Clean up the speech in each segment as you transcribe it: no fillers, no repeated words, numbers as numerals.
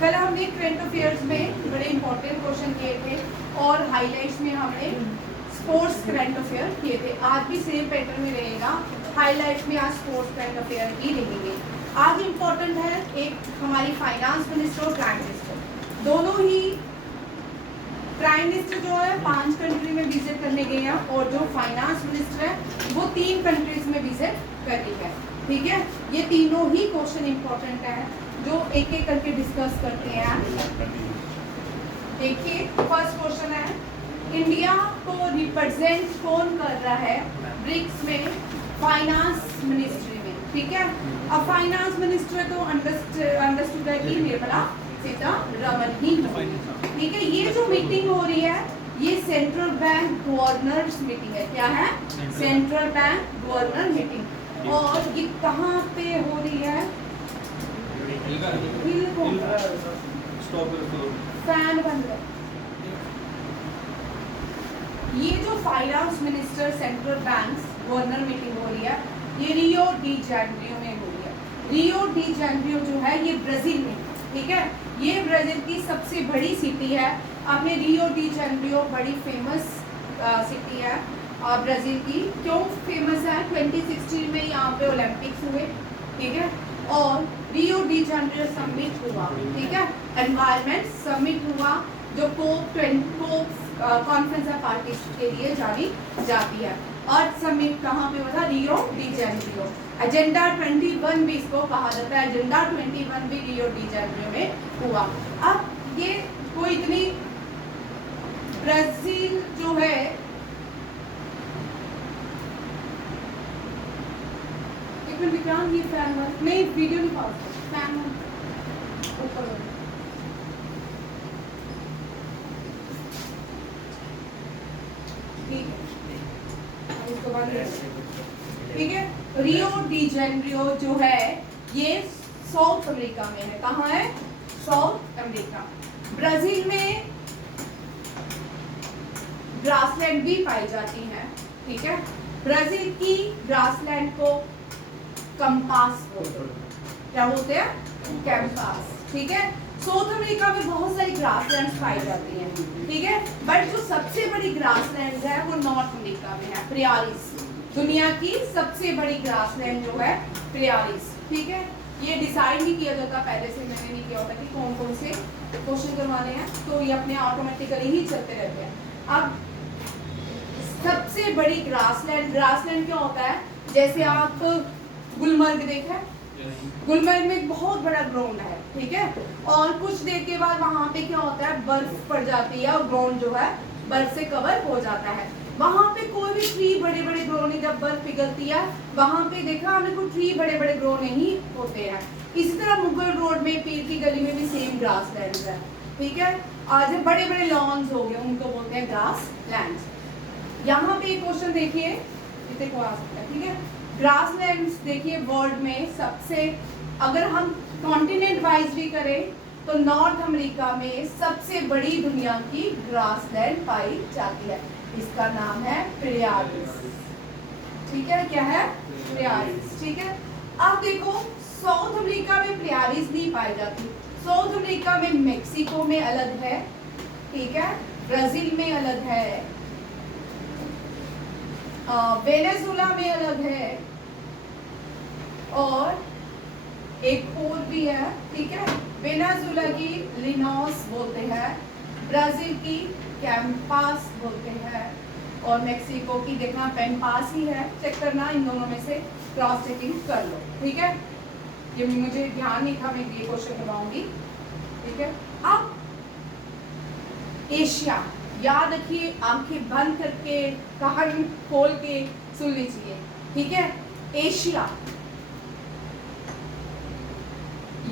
कल हमने current affairs में बड़े इंपॉर्टेंट क्वेश्चन किए थे और हाइलाइट्स में हमने स्पोर्ट्स करंट अफेयर किए थे। आज भी सेम पैटर्न में रहेगा, हाइलाइट्स में आज स्पोर्ट्स करंट अफेयर ही देखेंगे। आज इंपॉर्टेंट है एक हमारी फाइनेंस मिनिस्टर और प्राइम मिनिस्टर, दोनों ही प्राइम मिनिस्टर जो है 5 कंट्री में विजिट करने गए हैं और जो फाइनेंस मिनिस्टर है वो 3 कंट्रीज में विजिट कर रही है। ठीक है, ये तीनों ही क्वेश्चन इंपॉर्टेंट है जो एक एक करके डिस्कस करते हैं। देखिए फर्स्ट क्वेश्चन है, इंडिया को रिप्रेजेंट कौन कर रहा है ब्रिक्स में फाइनेंस मिनिस्ट्री में। ठीक है, अब फाइनेंस मिनिस्टर तो अंडरस्टूड है कि निर्मला सीतारमण ही होगी। ठीक है, ये जो मीटिंग हो रही है ये सेंट्रल बैंक गवर्नर्स मीटिंग है। क्या है? Central bank governor meeting. और ये कहाँ पे हो रही है? फैन बंद है। ये जो finance minister central bank governor meeting हो रही है ये रियो डी जेनेरियो में हो रही है। रियो डी जेनेरियो जो है ये ब्राजील में। ठीक है, ये ब्राजील की सबसे बड़ी सिटी है। आपने रियो डी जेनेरियो बड़ी फेमस सिटी है ब्राजील की। क्यों फेमस है? 2016 में यहाँ पे ओलंपिक्स हुए। ठीक है, और रियो डी जेनेरियो समिट हुआ। ठीक है, एनवायरमेंट समिट हुआ जो कोप कॉन्फ्रेंस ऑफ पार्टीज के लिए जानी जाती है। और समिट कहाँ पे हुआ था? Rio de Janeiro. एजेंडा 21 भी इसको कहा जाता है। एजेंडा 21 भी रियो डी जेनेरियो में हुआ। अब ये कोई इतनी ब्राजील जो है विक्रांत ये फैन नहीं, वीडियो नहीं पास फैन ऊपर ठीक है। रियो डी जेनेरियो जो है ये साउथ अमेरिका में है। कहाँ है? South America. ब्राजील में ग्रासलैंड भी पाई जाती है। ठीक है, ब्राजील की ग्रासलैंड को कंपास बोलते हैं। क्या बोलते हैं? कैंपास। ठीक है, साउथ अमेरिका में बहुत सारी ग्रासलैंड्स पाई जाती हैं। ठीक है, बट जो सबसे बड़ी ग्रासलैंड है वो नॉर्थ अमेरिका में है, प्रियारिस। दुनिया की सबसे बड़ी ग्रासलैंड जो है प्रियारिस। ठीक है, ये डिसाइड नहीं किया जाता पहले से, मैंने नहीं किया होता कि कौन कौन से क्वेश्चन करवाने हैं, तो ये अपने ऑटोमेटिकली ही चलते रहते हैं। अब सबसे बड़ी ग्रासलैंड क्या होता है? जैसे आप गुलमर्ग देखा है, गुलमर्ग में एक बहुत बड़ा ग्राउंड है। ठीक है, और कुछ देर के बाद वहां पे क्या होता है? बर्फ पड़ जाती है और ग्राउंड जो है बर्फ से कवर हो जाता है। वहां पे कोई भी ट्री बड़े बड़े ग्रो नहीं, जब बर्फ पिघलती है वहां पे देखा हमने कोई ट्री बड़े बड़े ग्रो नहीं होते हैं। इसी तरह मुगल रोड में पीर की गली में भी सेम ग्रास लैंड है। ठीक है, आज बड़े बड़े लॉन्स हो गए उनको बोलते हैं ग्रास लैंड। यहाँ पे एक क्वेश्चन देखिए इतने को आ सकता है। ठीक है, ग्रासलैंड्स देखिए वर्ल्ड में सबसे, अगर हम कॉन्टिनेंट वाइज भी करें तो नॉर्थ अमेरिका में सबसे बड़ी दुनिया की ग्रासलैंड पाई जाती है। इसका नाम है प्रियारिस। ठीक है, क्या है? प्रियारिस। ठीक है, अब देखो साउथ अमेरिका में प्रियारिस नहीं पाई जाती। साउथ अमेरिका में मेक्सिको में अलग है। ठीक है, ब्राजील में अलग है, वेनेजुला में अलग है, और एक और भी है। ठीक है, वेनेजुला की लिनोस बोलते हैं, ब्राजील की कैंपास बोलते हैं, और मेक्सिको की देखना पेम्पास ही है। चेक करना, इन दोनों में से क्रॉस चेकिंग कर लो। ठीक है, ये मुझे ध्यान नहीं था, मैं ये क्वेश्चन करवाऊंगी। ठीक है, अब एशिया याद रखिए, आंखें बंद करके कान खोल के सुन लीजिए। ठीक है, Asia,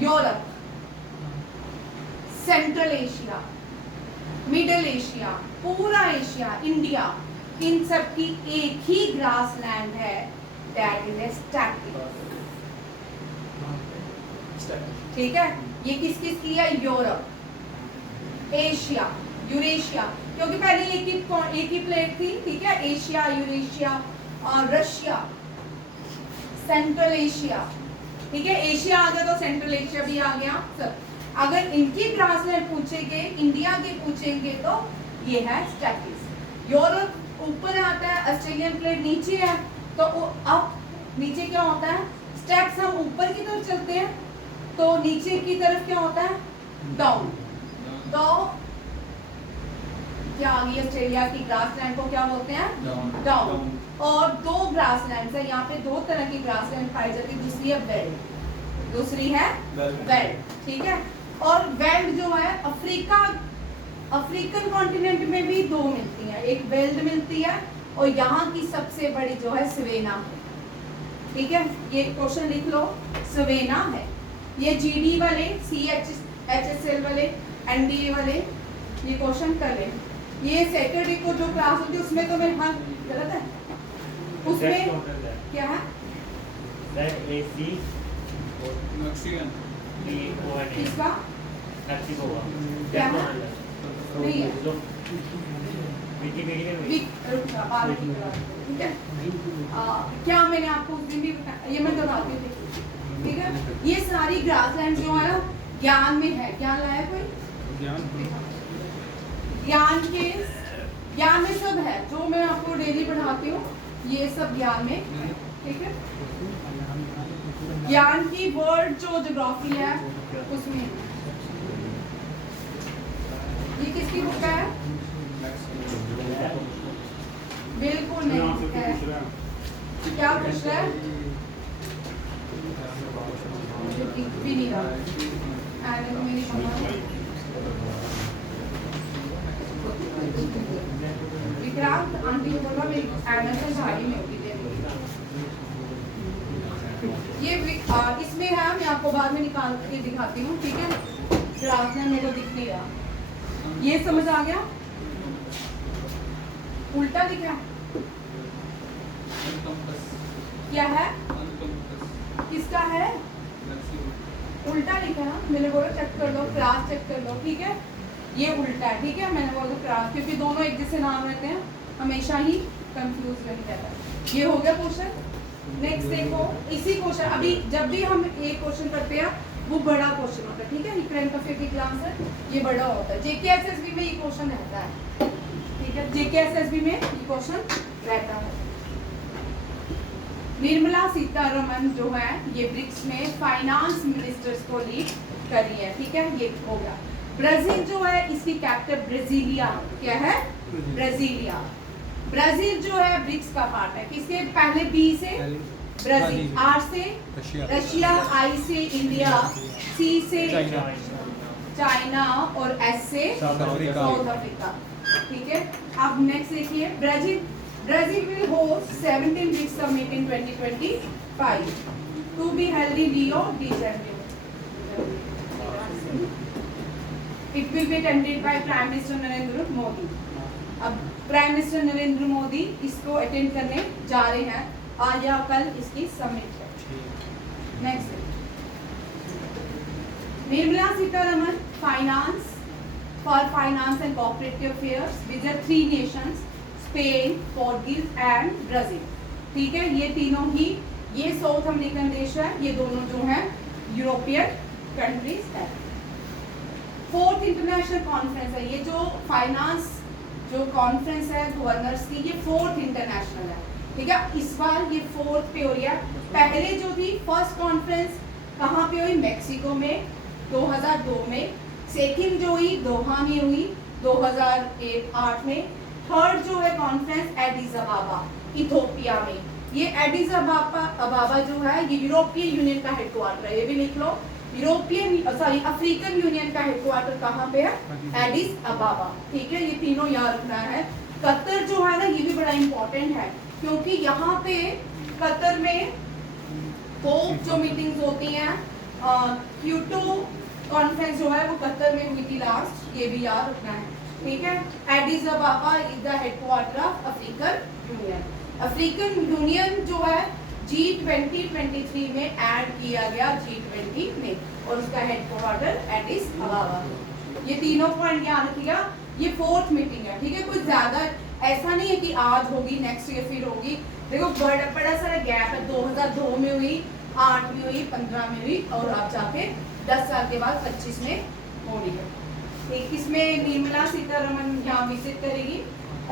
Europe, central Asia, middle Asia, पूरा एशिया, इंडिया, इन सब की एक ही ग्रास लैंड है, दैट इज स्टैटिक। ठीक है, ये किस किस की है? यूरोप, एशिया, यूरेशिया, क्योंकि पहले एक ही प्लेट थी। ठीक है, एशिया, यूरेशिया और रशिया, सेंट्रल एशिया। ठीक है, एशिया आ गया तो सेंट्रल एशिया भी आ गया सब। अगर इनकी ग्रासलैंड पूछेंगे, इंडिया के पूछेंगे तो ये है स्टेप्स। यूरोप ऊपर आता है, ऑस्ट्रेलियन प्लेट नीचे है, तो अब नीचे क्या होता है, स्टेप्स हम ऊपर की तरफ चलते हैं तो नीचे की तरफ क्या होता है, डाउन। तो क्या आ गई, ऑस्ट्रेलिया की ग्रासलैंड को क्या बोलते हैं, डाउन। और दो ग्रासलैंड है यहाँ पे, दो तरह की ग्रासलैंड पाई जाती है, दूसरी है वेल्ड, दूसरी है वेल्ड, ठीक है। और वेल्ड जो है अफ्रीकन कॉन्टिनेंट में भी दो मिलती हैं, एक वेल्ड मिलती है और यहाँ की सबसे बड़ी जो है सवेना है, ठीक है। ये क्वेश्चन लिख लो, सवेना है। ये जीडी वाले, CHSL वाले, NDA वाले ये क्वेश्चन कर ले। ये सैटरडे को जो क्लास होती है उसमें तो मेरे, हाँ गलत है, उसमें क्या है, किसका क्या है, नहीं है, ठीक है। क्या मैंने आपको उस दिन भी बताया, ये मैं दोहराती थी, ठीक है। ये सारी ग्रासलैंड जो है ना ज्ञान में है, ज्ञान लाया कोई, ज्ञान में सब है जो मैं आपको डेली पढ़ाती हूँ, ये सब ज्ञान में, ठीक है। ज्ञान की वर्ड जो ज्योग्राफी है उसमें, ये किसकी बुक है, बिल्कुल नहीं है, क्या पूछ रहा है, भी नहीं रहा, मेरी विक्रांत आंटी को बोला मेरी एडमिशन साड़ी में होगी दे। ये इसमें है, मैं आपको बाद में निकाल के दिखाती हूँ, ठीक है। ग्राफ में मेरे को दिख नहीं रहा, ये समझ आ गया, उल्टा दिखा क्या है, किसका है, उल्टा लिखा है, मैंने बोला चेक कर लो, क्लास चेक कर लो, ठीक है। ये उल्टा है, ठीक है, मैंने बोला क्लास, क्योंकि दोनों एक जैसे नाम रहते हैं, हमेशा ही कंफ्यूज नहीं रहता है। ये हो गया क्वेश्चन। नेक्स्ट देखो, इसी क्वेश्चन, अभी जब भी हम एक क्वेश्चन करते हैं वो बड़ा क्वेश्चन होता है, ठीक है, करंट अफेयर की क्लास है, ये बड़ा होता है। JKSSB में ये क्वेश्चन रहता है, ठीक है, JKSSB में ये क्वेश्चन रहता है। निर्मला सीतारमन जो है ये ब्रिक्स में फाइनेंस मिनिस्टर्स को लीड कर रही है, ठीक है, ये हो गया। ब्राजील जो है इसकी कैपिटल ब्राजीलिया, क्या है, ब्राजीलिया। ब्राजील जो है ब्रिक्स का पार्ट है, किसके, पहले B से ब्राजील, R से रशिया, I से इंडिया, C से चाइना और S से साउथ अफ्रीका, ठीक है। अब नेक्स्ट देखिए, Brazil will host 17th BRICS Summit in 2025 to be held in Rio de Janeiro. It will be attended by Prime Minister Narendra Modi. अब prime minister Narendra Modi इसको attend करने जा रहे हैं, आज या कल इसकी समिट है। Next, Nirmala Sitharaman for finance and cooperative affairs visit 3 nations, Spain, Portugal and Brazil, ठीक है। ये तीनों ही, ये साउथ अमेरिकन देश है, ये दोनों जो है यूरोपियन कंट्रीज है। 4th इंटरनेशनल कॉन्फ्रेंस है, ये जो फाइनेंस जो कॉन्फ्रेंस है गवर्नर्स की, ये 4th इंटरनेशनल है, ठीक है। इस बार ये 4th पे हो रही है। पहले जो थी फर्स्ट कॉन्फ्रेंस कहाँ पे हुई, मैक्सिको में 2002 में, सेकंड जो हुई दोहा में हुई 2008 में, थर्ड जो है कॉन्फ्रेंस एडिस अबाबा इथियोपिया में। ये एडिस अबाबा जो है ये यूरोपियन यूनियन का हेडक्वार्टर है, ये भी लिख लो, अफ्रीकन यूनियन का हेडक्वार्टर कहाँ पे है, एडिस अबाबा, ठीक है। ये तीनों याद रखना है। कतर जो है ना ये भी बड़ा इंपॉर्टेंट है, क्योंकि यहाँ पे कतर में कोप जो मीटिंग्स होती हैं, क्योटो कॉन्फ्रेंस जो है वो कतर में हुई थी लास्ट, ये भी याद रखना है, ठीक है। Aedes अबाबा is the headquarter of African union. African union जो है G20 23 में ऐड किया गया, G20 में, और उसका हेडक्वार्टर एडिस अबाबा। ये तीनों पॉइंट याद रखिएगा। ये 4th मीटिंग है, ठीक है। कुछ ज्यादा ऐसा नहीं है कि आज होगी नेक्स्ट ईयर फिर होगी, देखो बड़ा सारा गैप है, 2002 में हुई, 8 में हुई, 15 में हुई और अब जाके 10 साल के बाद 25 में हो रही है। ठीक, इसमें निर्मला सीतारमण यहाँ विजिट करेगी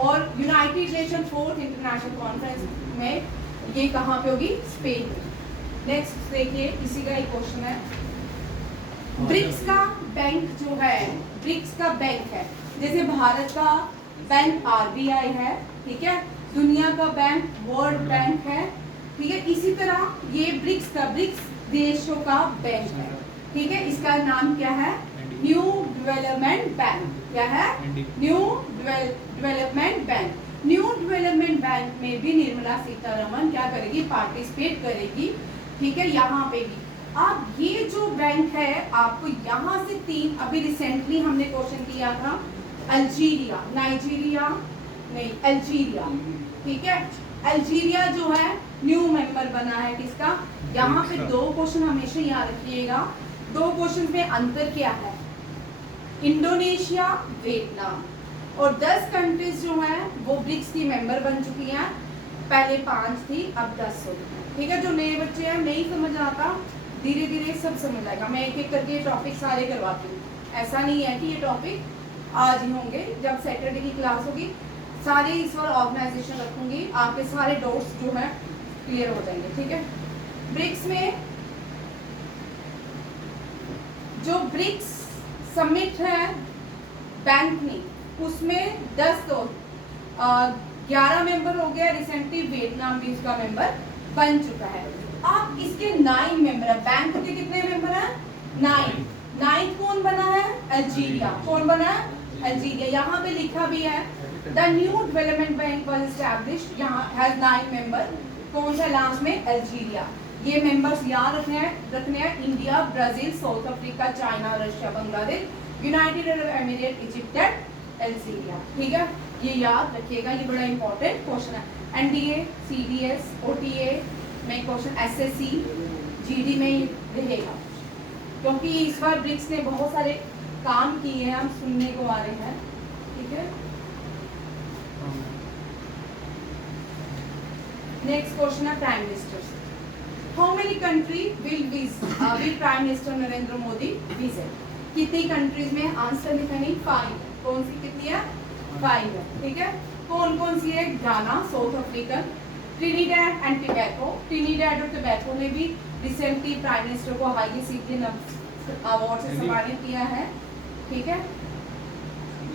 और United nation 4th international conference में ये कहाँ पे होगी? स्पेन में। नेक्स्ट देखिए, इसी का एक क्वेश्चन है। ब्रिक्स का बैंक जो है, ब्रिक्स का बैंक है, जैसे भारत का बैंक आरबीआई है, ठीक है, दुनिया का बैंक वर्ल्ड बैंक है, ठीक है, इसी तरह ये ब्रिक्स का, ब्रिक्स देशों का बैंक है, ठीक है। इसका नाम क्या है? New development bank. क्या है? New development bank. New development bank में भी निर्मला सीतारमण क्या करेगी? पार्टिसिपेट करेगी, ठीक है, यहाँ पे भी। अब ये जो बैंक है, आपको यहाँ से 3, अभी रिसेंटली हमने क्वेश्चन किया था, अल्जीरिया, नाइजीरिया नहीं, अल्जीरिया, ठीक है, अल्जीरिया जो है न्यू मेंबर बना है किसका? यहाँ पे 2 क्वेश्चन हमेशा याद रखिएगा। 2 क्वेश्चन में अंतर क्या है? इंडोनेशिया, वियतनाम, और 10 कंट्रीज जो है वो ब्रिक्स की मेंबर बन चुकी हैं। पहले 5 थी, अब 10 हो गई, ठीक है। जो नए बच्चे हैं, नहीं समझ आता, धीरे धीरे सब समझ आएगा। मैं एक एक करके टॉपिक सारे करवाती हूँ। ऐसा नहीं है कि ये टॉपिक आज ही होंगे, जब सैटरडे की क्लास होगी सारे इस बार ऑर्गेनाइजेशन रखूंगी, आपके सारे डाउट्स जो है क्लियर हो जाएंगे, ठीक है। ब्रिक्स में जो ब्रिक्स समिट है बैंक में, उसमें 11 मेंबर हो गया। रिसेंटली वियतनाम भी इसका मेंबर बन चुका है। अब इसके 9 मेंबर है। बैंक के कितने मेंबर हैं? 9 कौन बना है? अल्जीरिया। कौन बना है? अल्जीरिया। यहाँ पे लिखा भी है the new development bank was established, यहाँ हैज 9 मेंबर। कौन सा लास्ट में? अल्जीरिया। ये मेंबर्स याद रखने हैं India, Brazil, south Africa, China, Russia, Bangladesh, United Arab emirate, Egypt and Algeria, ठीक है। ये याद रखिएगा, ये बड़ा इंपॉर्टेंट क्वेश्चन है। एनडीए, सीडीएस, ओटीए में क्वेश्चन, एसएससी, जीडी में रहेगा, क्योंकि इस बार ब्रिक्स ने बहुत सारे काम किए हैं, हम सुनने को आ रहे हैं, ठीक है। नेक्स्ट क्वेश्चन है prime minister. How many country will prime minister Narendra Modi visit? कितनी कंट्रीज में? आंसर लिखा नहीं, 5। कौन सी कितनी है? 5 है, ठीक है। कौन कौन सी है? घाना, साउथ अफ्रीकन, ट्रिनिडैड एंड टोबैको। ट्रिनिडैड और टोबैको में भी रिसेंटली प्राइम मिनिस्टर को हाईएस्ट सिटीजन अवार्ड से सम्मानित किया है, ठीक है।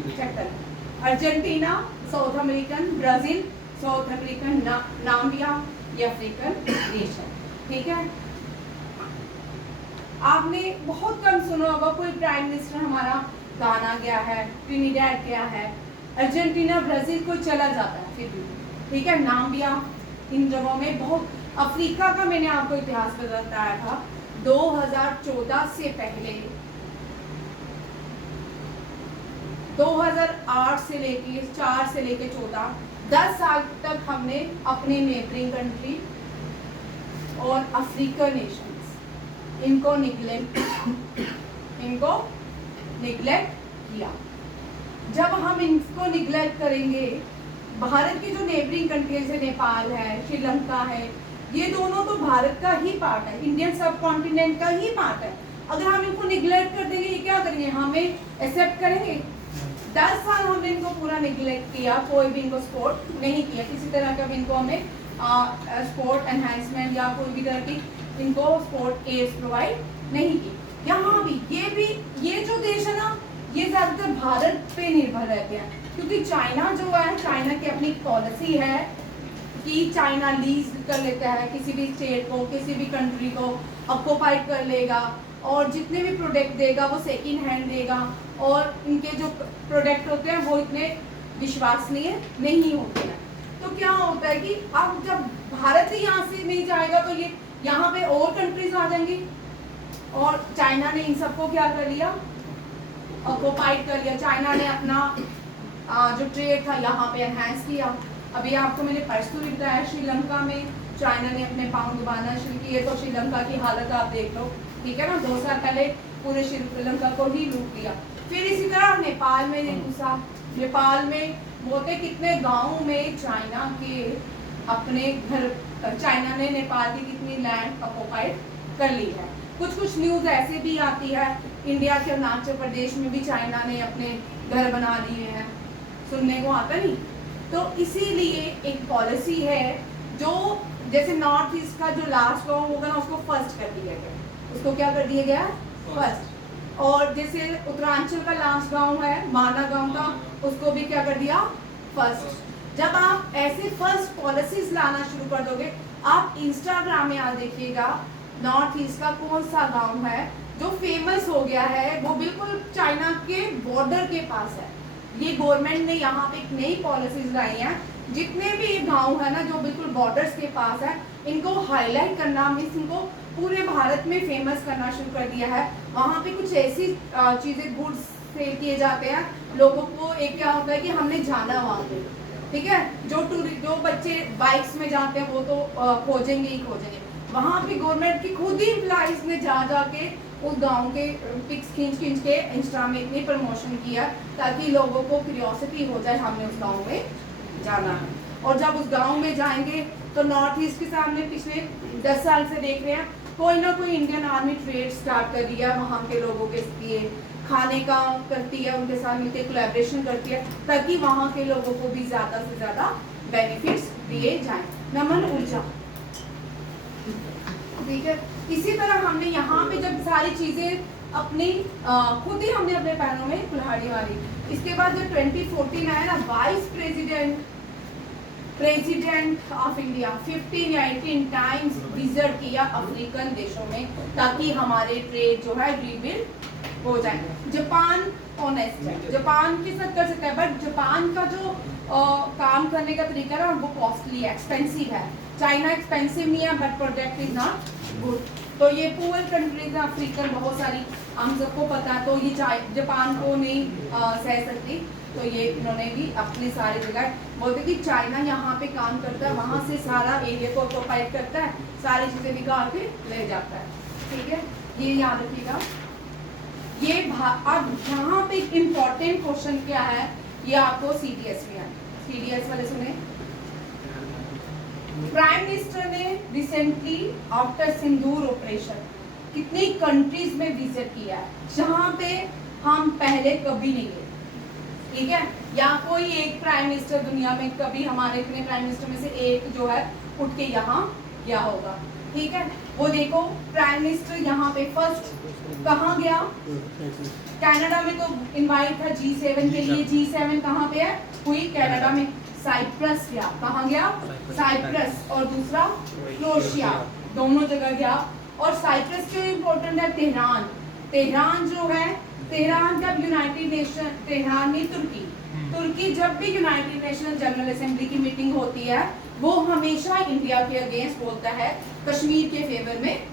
चेक करें। Argentina, south American, Brazil, south African, Namibia, ये अफ्रीकन देश है, ठीक है। आपने बहुत कम सुना होगा कोई प्राइम मिनिस्टर हमारा गाना गया है, ट्रिनिडैड गया है, अर्जेंटीना, ब्राजील को चला जाता है फिर भी, ठीक है। नाम्बिया, इन जगहों में बहुत। अफ्रीका का मैंने आपको इतिहास बताया था, 2014 से पहले 2008 से लेके 4 से लेके 14, 10 साल तक हमने अपने नेबरिंग कंट्री और अफ्रीकन नेशंस इनको निगलेक्ट किया। जब हम इनको निगलेक्ट करेंगे, भारत की जो नेबरिंग कंट्री जैसे नेपाल है, श्रीलंका है, ये दोनों तो भारत का ही पार्ट है, इंडियन सब कॉन्टिनेंट का ही पार्ट है। अगर हम इनको निगलेक्ट कर देंगे, ये क्या करेंगे? हमें एक्सेप्ट करेंगे? 10 साल हमने इनको पूरा निगलेक्ट किया, कोई भी इनको सपोर्ट नहीं किया, किसी तरह का भी इनको हमें सपोर्ट एनहांसमेंट या कोई भी तरह की इनको सपोर्ट एड्स प्रोवाइड नहीं की। यहाँ भी ये जो देश है ना, ये ज़्यादातर भारत पे निर्भर रहते हैं, क्योंकि चाइना जो है, चाइना की अपनी पॉलिसी है कि चाइना लीज कर लेता है किसी भी स्टेट को, किसी भी कंट्री को ऑक्युपाइड कर लेगा, और जितने भी प्रोडक्ट देगा वो सेकेंड हैंड देगा, और इनके जो प्रोडक्ट होते हैं वो इतने विश्वसनीय नहीं होते हैं। तो क्या होता है कि अब जब भारत ही यहाँ से नहीं जाएगा, तो ये यहाँ पे और कंट्रीज आ जाएंगी, और चाइना ने इन सबको क्या कर लिया? ऑक्युपाइड कर लिया। चाइना ने अपना जो ट्रेड था यहाँ पे एनहांस किया। अभी आपको मैंने परसों भी बताया, श्रीलंका में चाइना ने अपने पाँव दबाना शुरू किए, तो श्रीलंका की हालत आप देख लो, ठीक है ना। 2 साल पहले पूरे श्रीलंका को ही लूट लिया। फिर इसी तरह नेपाल में घुसा। नेपाल में बोलते कितने गाँव में चाइना के अपने घर, चाइना ने नेपाल की कितनी लैंड ऑक्युपाइड कर ली है। कुछ कुछ न्यूज़ ऐसे भी आती है इंडिया के अरुणाचल प्रदेश में भी चाइना ने अपने घर बना लिए हैं, सुनने को आता नहीं। तो इसीलिए एक पॉलिसी है जो जैसे नॉर्थ ईस्ट का जो लास्ट गाँव होगा ना उसको फर्स्ट कर दिया गया, उसको क्या कर दिया गया फर्स्ट। और जैसे उत्तरांचल का लास्ट गांव है माना गांव का, उसको भी क्या कर दिया फर्स्ट। जब आप ऐसे फर्स्ट पॉलिसीज लाना शुरू कर दोगे, आप इंस्टाग्राम में आज देखिएगा नॉर्थ ईस्ट का कौन सा गांव है जो फेमस हो गया है, वो बिल्कुल चाइना के बॉर्डर के पास है। ये गवर्नमेंट ने यहाँ पे एक नई पॉलिसीज लाई हैं, जितने भी गांव है ना जो बिल्कुल बॉर्डर्स के पास है, इनको हाईलाइट करना मीन्स इनको पूरे भारत में फेमस करना शुरू कर दिया है। वहाँ पे कुछ ऐसी चीज़ें गुड्स सेल किए जाते हैं, लोगों को एक क्या होता है कि हमने जाना वहाँ पे, ठीक है। जो बच्चे बाइक्स में जाते हैं वो तो खोजेंगे ही खोजेंगे। वहाँ पे गवर्नमेंट की खुद ही एम्प्लॉइज ने जाके उस गांव के पिक्स खींच के इंस्टा में इतनी प्रमोशन किया ताकि लोगों को क्यूरियोसिटी हो जाए हमने उस गांव में जाना है। और जब उस गांव में जाएंगे तो नॉर्थ ईस्ट के सामने पिछले 10 साल से देख रहे हैं कोई ना कोई इंडियन आर्मी ट्रेड स्टार्ट कर दिया वहाँ के लोगों के लिए, खाने का करती है, उनके साथ मिलकर कोलैबोरेशन करती है ताकि वहाँ के लोगों को भी ज़्यादा से ज़्यादा बेनिफिट्स दिए जाएं। नमन ऊर्जा, ठीक है। इसी तरह हमने यहाँ पे जब सारी चीज़ें अपनी खुद ही हमने अपने पैरों में कुल्हाड़ी मारी। इसके बाद जब 2014 आया ना, वाइस प्रेसिडेंट ऑफ इंडिया 15 या 18 टाइम्स विजिट किया अफ्रीकन देशों में ताकि हमारे ट्रेड जो है रीबिल्ड हो जाए। जापान ऑनेस्ट है, जापान के साथ कर सकता है, बट जापान का जो काम करने का तरीका है वो कॉस्टली है, एक्सपेंसिव है। चाइना एक्सपेंसिव नहीं है but product is not good. तो ये पुअर कंट्रीज है अफ्रीकन बहुत सारी, हम सबको पता है। तो ये जापान को नहीं सह सकती, तो ये इन्होंने भी अपनी सारी जगह बोलते कि चाइना यहाँ पे काम करता है, वहाँ से सारा एरिया को ऑक्यूपाइड करता है, सारी चीज़ें निकाल के ले जाता है, ठीक है। ये याद रखिएगा। ये अब यहाँ पे इम्पोर्टेंट क्वेश्चन क्या है, ये आपको CDS में है, CDS वाले सुने। प्राइम मिनिस्टर ने रिसेंटली आफ्टर सिंदूर ऑपरेशन कितनी कंट्रीज में विजिट किया है जहाँ पे हम पहले कभी नहीं गए, ठीक है। या कोई एक प्राइम मिनिस्टर दुनिया में कभी हमारे इतने प्राइम मिनिस्टर में से एक जो है उठ के यहाँ गया होगा, ठीक है। वो देखो प्राइम मिनिस्टर यहाँ पे फर्स्ट कहाँ गया, कनाडा में तो इनवाइट था G7 के लिए। G7 कहाँ पे है, हुई कनाडा में। साइप्रस गया, कहाँ गया साइप्रस, और दूसरा क्रोएशिया, दोनों जगह गया। और साइप्रस क्यों इम्पोर्टेंट है, तेहरान जो है, तेहरान जब यूनाइटेड नेशन, तेहरान में तुर्की जब भी यूनाइटेड नेशन जनरल असेंबली की मीटिंग होती है वो हमेशा इंडिया के अगेंस्ट बोलता है, कश्मीर के फेवर में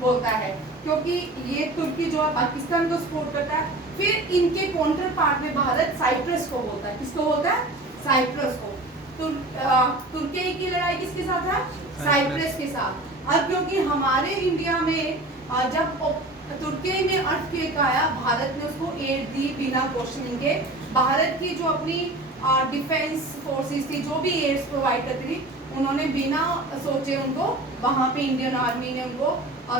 बोलता है, क्योंकि ये तुर्की जो है पाकिस्तान को सपोर्ट करता है। फिर इनके काउंटर पार्ट में भारत साइप्रस को बोलता है, किसको बोलता है, साइप्रस को। तुर्की की लड़ाई किसके साथ है, साइप्रस के साथ। अब क्योंकि हमारे इंडिया में जब तुर्की में अर्थक्वेक आया, भारत ने उसको एड दी बिना क्वेश्चनिंग के। भारत की जो अपनी डिफेंस फोर्सेस थी, जो भी एड्स प्रोवाइड करती थी, उन्होंने बिना सोचे उनको वहाँ पे इंडियन आर्मी ने उनको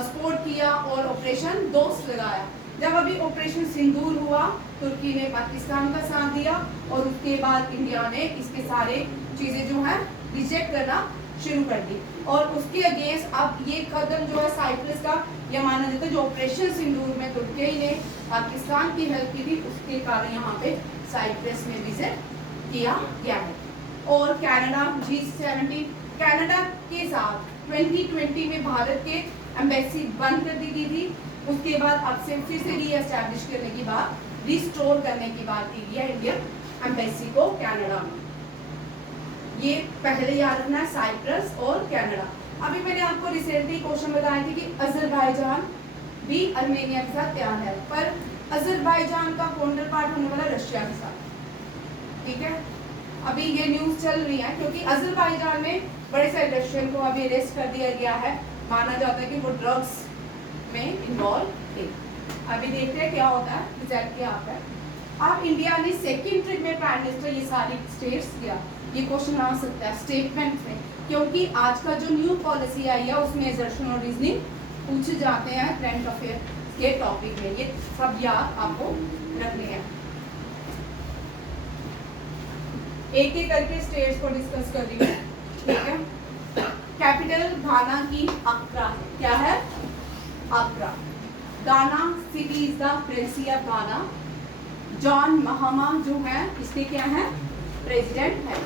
सपोर्ट किया और ऑपरेशन दोस्त लगाया। जब अभी ऑपरेशन सिंदूर हुआ, तुर्की ने पाकिस्तान का साथ दिया और उसके बाद इंडिया ने इसके सारे चीज़ें जो है रिजेक्ट करना शुरू कर दी। और उसके अगेंस्ट अब ये कदम जो है साइप्रस का, यह माना जाता है जो ऑपरेशन सिंदूर में तुर्की ने पाकिस्तान की हेल्प की थी, उसके कारण यहाँ पे साइप्रस में विजिट किया गया है। और कनाडा G70, कनाडा के साथ 2020 में भारत के एम्बेसी बंद कर दी गई थी। उसके बाद अब से फिर से रीएस्टैब्लिश करने की बात, रिस्टोर करने की बात की गई है इंडियन एम्बेसी को कनाडा में। ये पहले याद रखना है, साइप्रस और कनाडा। अभी मैंने आपको रिसेंटली क्वेश्चन बताया थी कि अजरबैजान भी अर्मेनिया के साथ तैयार है, पर अजरबैजान का काउंटर पार्ट होने वाला रशिया के साथ, ठीक है। अभी ये न्यूज़ चल रही है क्योंकि अजरबैजान में बड़े सारे रशियन को अभी अरेस्ट कर दिया गया है, माना जाता है कि वो ड्रग्स में इन्वॉल्व थे। अभी देखते हैं क्या होता है, रिजल्ट क्या आता है। अब इंडिया ने सेकेंड ट्रिप में प्राइम मिनिस्टर ये सारी स्टेट्स किया, ये क्वेश्चन आ सकता है स्टेटमेंट में, क्योंकि आज का जो न्यू पॉलिसी आई है उसमें एजर्शन और रीजनिंग पूछे जाते हैं करंट अफेयर के टॉपिक में, ये सब याद आपको रखने हैं। एक एक करके स्टेट्स को डिस्कस कर रही हूँ, ठीक है। कैपिटल घाना की अक्रा है, क्या है? Accra. Ghana city is the president of Ghana. John Mahama जो है इसके क्या है? प्रेसिडेंट है।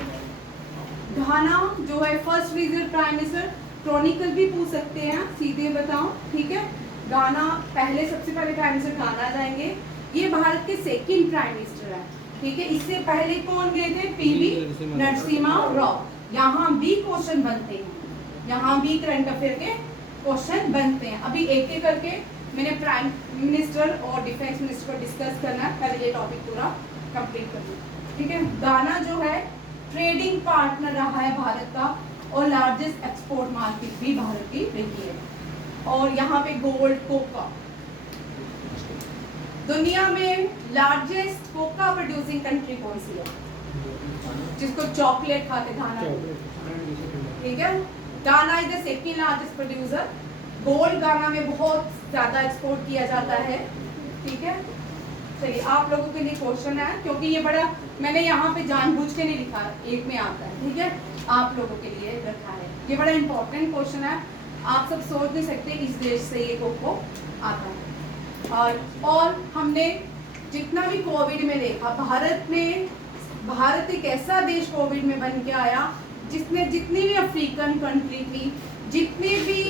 घाना जो है first visit prime minister, Chronicle भी पूछ सकते हैं, सीधे बताओ, ठीक है। घाना पहले, सबसे पहले प्राइम मिनिस्टर घाना जाएंगे। ये भारत के सेकंड प्राइम मिनिस्टर है, ठीक है। इससे पहले कौन गए थे? पीवी नरसिम्हा राव। यहाँ भी क्वेश्चन बनते हैं, यहाँ भी करंट अफेयर के क्वेश्चन बनते हैं। अभी एक एक करके मैंने प्राइम मिनिस्टर और डिफेंस मिनिस्टर को डिस्कस करना है, पहले ये टॉपिक पूरा कंप्लीट कर लूँ, ठीक है। घाना जो है ट्रेडिंग पार्टनर रहा है भारत का, और लार्जेस्ट एक्सपोर्ट मार्केट भी भारत की रही है। और यहाँ पे गोल्ड, कोका, दुनिया में लार्जेस्ट कोका प्रोड्यूसिंग कंट्री कौन सी है? जिसको चॉकलेट खाते घाना, ठीक है। Ghana is the second largest producer. Gold Ghana में बहुत ज्यादा एक्सपोर्ट किया जाता है, ठीक है। चलिए, आप लोगों के लिए क्वेश्चन है, क्योंकि ये बड़ा मैंने यहाँ पे जानबूझ के नहीं लिखा, एक में आता है, ठीक है। आप लोगों के लिए रखा है, ये बड़ा इंपॉर्टेंट क्वेश्चन है। आप सब सोच नहीं सकते इस देश से ये कोको आता है। और हमने जितना भी कोविड में देखा, भारत एक ऐसा देश कोविड में बन के आया जिसने जितनी भी अफ्रीकन कंट्री थी, जितने भी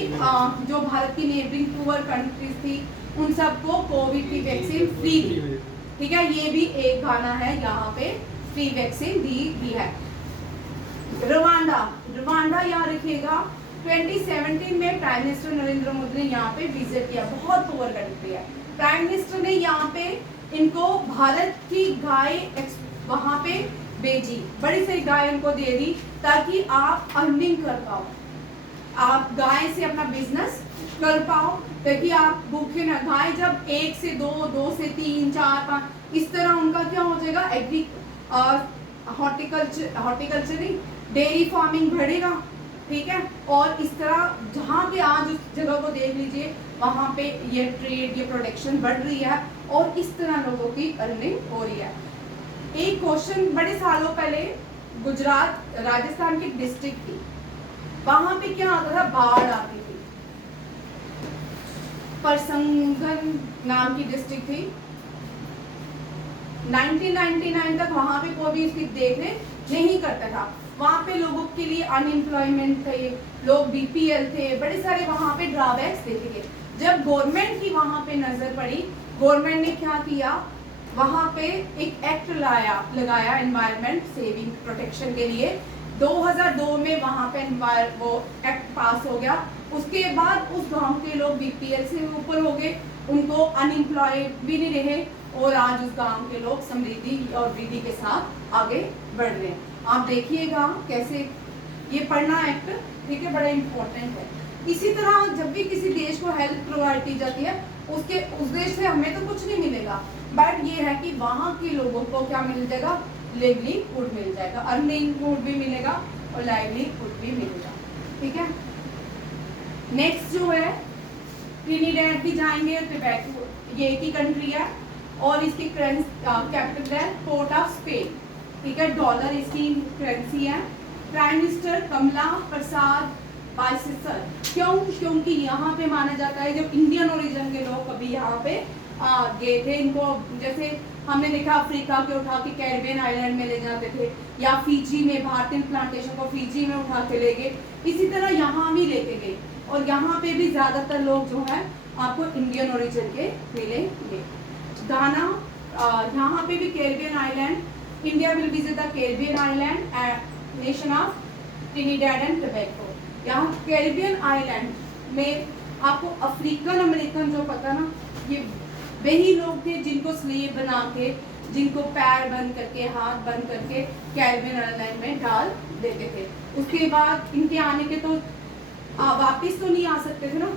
जो भारत की नेबरिंग पुअर कंट्रीज थी, उन सबको कोविड की वैक्सीन फ्री दी, ठीक है। ये भी एक घाना है, यहाँ पे फ्री वैक्सीन दी है। रवांडा याद रखिएगा, 2017 में प्राइम मिनिस्टर नरेंद्र मोदी ने यहाँ पे विजिट किया, बहुत पुअर कंट्री है। प्राइम मिनिस्टर ने यहाँ पे इनको भारत की गाय वहाँ पे भेजी, बड़ी सारी गाय उनको दे दी, ताकि आप अर्निंग कर पाओ, आप गाय से अपना बिजनेस कर पाओ, ताकि आप भूखे ना। गाय जब 1 से 2, 2 से 3, 4, 5 इस तरह उनका क्या हो जाएगा? एग्री हॉर्टिकल्चरिंग, डेयरी फार्मिंग बढ़ेगा, ठीक है। और इस तरह जहाँ पे आज उस जगह को देख लीजिए, वहाँ पे ये ट्रेड, ये प्रोडक्शन बढ़ रही है, और इस तरह लोगों की अर्निंग हो रही है। एक क्वेश्चन बड़े सालों पहले गुजरात, राजस्थान की डिस्ट्रिक्ट थी, वहां पे क्या आता था? बाढ़ आती थी। परसंगन नाम की डिस्ट्रिक्ट थी। 1999 तक वहां पे कोई भी इसकी देखरेख नहीं करता था। वहां पे लोगों के लिए अनएम्प्लॉयमेंट थे, लोग बीपीएल थे, बड़े सारे वहां पे ड्रॉबैक्स देखे गए। जब गवर्नमेंट की वहां पे नजर पड़ी, गवर्नमेंट ने क्या किया? वहां पे एक एक्ट लगाया एनवायरमेंट सेविंग प्रोटेक्शन के लिए। 2002 में वहां पे वो एक्ट पास हो गया। उसके बाद उस गांव के लोग बीपीएल से ऊपर हो गए, उनको अनएम्प्लॉयड भी नहीं रहे, और आज उस गांव के लोग समृद्धि और वृद्धि के साथ आगे बढ़ रहे हैं। आप देखिएगा कैसे ये पढ़ना एक्ट, ठीक है, बड़ा इंपॉर्टेंट है। इसी तरह जब भी किसी देश को हेल्प प्रोवाइड की जाती है, उस देश से हमें तो कुछ नहीं मिलेगा, बट ये है कि वहाँ के लोगों को क्या मिल जाएगा? लिवलीहुड मिल जाएगा, अर्निंग भी मिलेगा और लाइवलीहुड भी मिलेगा, ठीक है। नेक्स्ट जो है ट्रिनिडैड भी जाएंगे, टोबैगो, ये एक ही कंट्री है, और इसकी कैपिटल है पोर्ट ऑफ स्पेन, ठीक है। डॉलर इसकी करेंसी है। प्राइम मिनिस्टर कमला प्रसाद बाइसेसर, क्यों? क्योंकि यहाँ पे माना जाता है जब इंडियन ओरिजिन के लोग कभी यहाँ पे गए थे, इनको जैसे हमने देखा अफ्रीका के उठा के कैरिबियन आइलैंड में ले जाते थे, या फीजी में भारतीय प्लांटेशन को फीजी में उठा के ले गए, इसी तरह यहाँ भी लेके गए। और यहाँ पे भी ज्यादातर लोग जो है आपको इंडियन ओरिजिन के मिलेंगे। घाना, यहाँ पे भी Caribbean island, India will visit the Caribbean island nation of Trinidad and Tobago. यहाँ कैरिबियन आइलैंड में आपको अफ्रीकन अमेरिकन जो पता ना, ये वही लोग थे जिनको स्लेव बना के, जिनको पैर बंद करके, हाथ बंद करके कैरिबियन आइलैंड में डाल देते थे। उसके बाद इनके आने के तो वापिस तो नहीं आ सकते थे ना,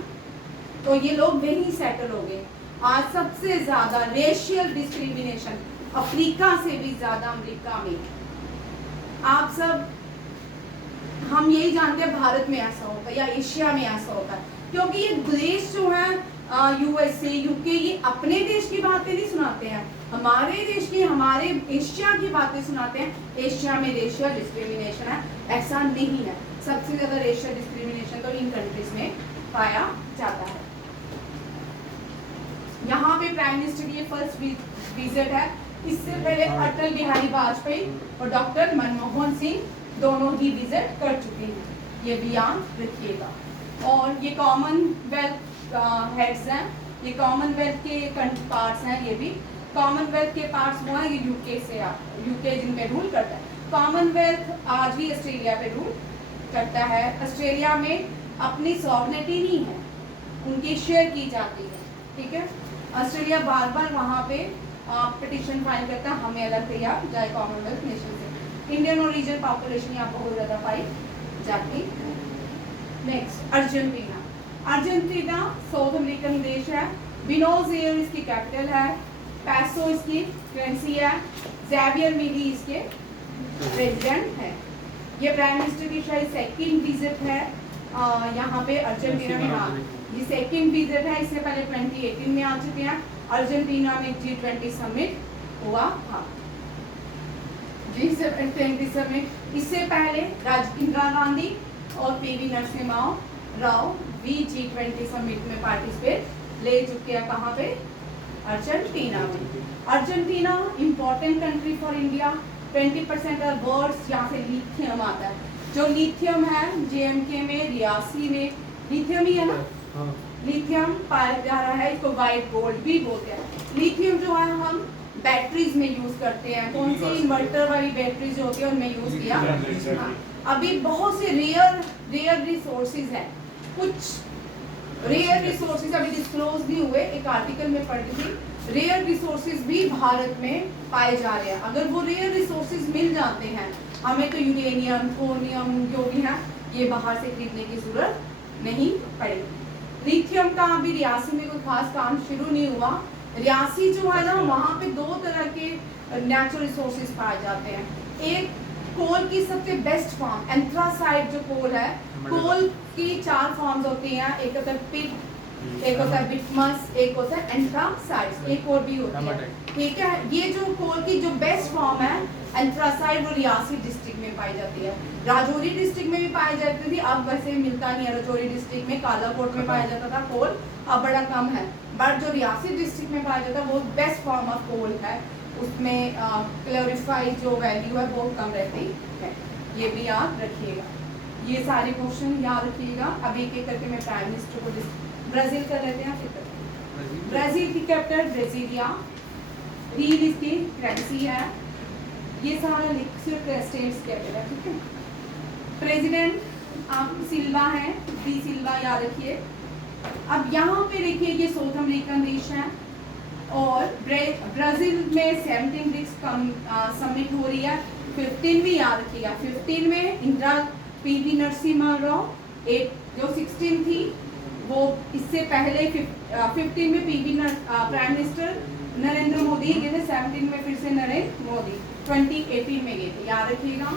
तो ये लोग वहीं सेटल हो गए। आज सबसे ज्यादा रेशियल डिस्क्रिमिनेशन अफ्रीका से भी ज्यादा अमेरिका में। आप सब, हम यही जानते हैं भारत में ऐसा होता है या एशिया में ऐसा होता है, क्योंकि ये देश जो है यूएसए यूके ये अपने देश की बातें नहीं सुनाते हैं, हमारे देश की हमारे एशिया की बातें सुनाते हैं। एशिया में रेशियल डिस्क्रिमिनेशन है, ऐसा नहीं है। सबसे ज्यादा रेशियल डिस्क्रिमिनेशन तो इन कंट्रीज में पाया जाता है। यहाँ पे प्राइम मिनिस्टर की ये फर्स्ट विजिट है। इससे पहले अटल बिहारी वाजपेयी और डॉक्टर मनमोहन सिंह दोनों ही विजिट कर चुके हैं, ये भी याद रखिएगा। और ये कॉमनवेल्थ हेड्स हैं, ये कॉमनवेल्थ के पार्ट्स हैं। ये भी कॉमनवेल्थ के पार्ट्स वो हैं, ये यूके से यूके जिन पे रूल करता है। कॉमनवेल्थ आज भी ऑस्ट्रेलिया पे रूल करता है। ऑस्ट्रेलिया में अपनी सॉवरेनिटी नहीं है, उनकी शेयर की जाती है, ठीक है। ऑस्ट्रेलिया बार बार वहाँ पे पिटिशन फाइल करता है, हमें अलग किया जाए कॉमनवेल्थ नेशन से। इंडियन और रीजन पॉपुलेशन यहाँ बहुत ज़्यादा पाई जाती है। Next Argentina. Argentina south American देश है। बिनोज एयर इसकी कैपिटल है। पैसो इसकी करेंसी है। ज़ैवियर मिली इसके प्रेसिडेंट है। ये प्राइम मिनिस्टर की शायद सेकंड विजिट है यहाँ पे अर्जेंटीना में। हाँ, ये सेकंड विजिट है। इससे पहले 2018 में आ चुके हैं। अर्जेंटीना में G20 समिट हुआ था। G20 summit. इससे पहले इंदिरा गांधी और पीवी नरसिम्हा राव भी G20 समिट में पार्टिसिपेट ले चुके हैं। कहाँ पे? अर्जेंटीना में। Argentina important country for India. 20% of words यहाँ से लिथियम आता है। जो लिथियम है JMK में, रियासी में लिथियम ही है ना। लिथियम पाया जा रहा है, इसको व्हाइट गोल्ड भी बोलते हैं। लिथियम जो है हम बैटरीज में यूज करते हैं। कौन सी? इन्वर्टर वाली बैटरीज जो होती है उनमें यूज किया। हाँ, अभी बहुत से रेयर रिसोर्सेज हैं। कुछ रेयर रिसोर्सेज अभी डिस्क्लोज नहीं हुए, एक आर्टिकल में पढ़ी थी। रेयर रिसोर्सेज भी भारत में पाए जा रहे हैं। अगर वो रेयर रिसोर्सेज मिल जाते हैं, हमें तो यूरेनियम, थोरियम जो भी है ये बाहर से खरीदने की जरूरत नहीं पड़ेगी। लिथियम का अभी रियासी में कोई खास काम शुरू नहीं हुआ। रियासी जो है ना, वहाँ पे दो तरह के नेचुरल रिसोर्सेज पाए जाते हैं। एक कोल की सबसे बेस्ट फॉर्म एंथ्रासाइट जो कोल है, कोल की 4 फॉर्म्स होती हैं। एक होता है पिट, एक होता है बिटमस, एक होता है एंथ्रासाइट, एक और भी होती है, ठीक है। ये जो कोल की जो बेस्ट फॉर्म है एंथ्रासाइट, वो रियासी डिस्ट्रिक्ट में पाई जाती है। राजौरी डिस्ट्रिक्ट में भी पाई जाती थी, अब वैसे मिलता नहीं है। राजौरी डिस्ट्रिक्ट में कालाकोट में पाया जाता था कोल, अब बड़ा कम है। बट जो रियासी डिस्ट्रिक्ट में पाया जाता है वो बेस्ट फॉर्म ऑफ कोल है। उसमें क्लोरीफाई जो वैल्यू है बहुत कम रहती है, ये भी याद रखिएगा। ये सारे क्वेश्चन याद रखिएगा। अब एक एक करके मैं प्राइम मिनिस्टर को ब्राजील कर लेते हैं, फिर ब्राजील की कैपिटल ब्राजीलिया। रील इसकी करेंसी है। ये सारा स्टेट्स कैपिटल है, ठीक है। प्रेसिडेंट आप सिल्वा है, डी सिल्वा याद रखिए। अब यहाँ पे देखिए ये साउथ अमेरिकन देश है और ब्राजील में 17 ब्रिक्स समिट हो रही है। 15 में याद रखिएगा, 15 में इंदिरा पीवी नरसिम्हा राव, जो 16 थी वो इससे पहले 15 में PV prime minister Narendra Modi गए थे। 17 में फिर से नरेंद्र मोदी 2018 में गए थे, याद रखिएगा।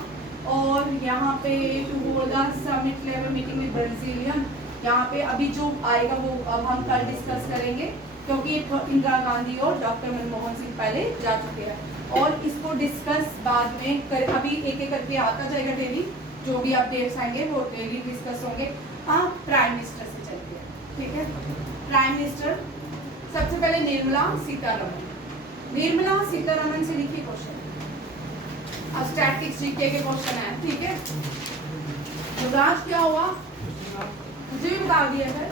और यहाँ पे to hold the summit level meeting with Brazilian, यहाँ पे अभी जो आएगा वो अब हम कल डिस्कस करेंगे, क्योंकि इंदिरा गांधी और डॉक्टर मनमोहन सिंह पहले जा चुके हैं। और इसको डिस्कस बाद में अभी एक एक करके आता जाएगा डेली, जो भी अपडेट्स आएंगे वो डेली डिस्कस होंगे। आप प्राइम मिनिस्टर से चलते हैं, ठीक है। प्राइम मिनिस्टर सबसे पहले निर्मला सीतारमण। निर्मला सीतारमण से लिखिए क्वेश्चन। अब स्टैटिस्टिक्स जीके के क्वेश्चन है, ठीक है। युवराज क्या हुआ मुझे भी बता दिया सर।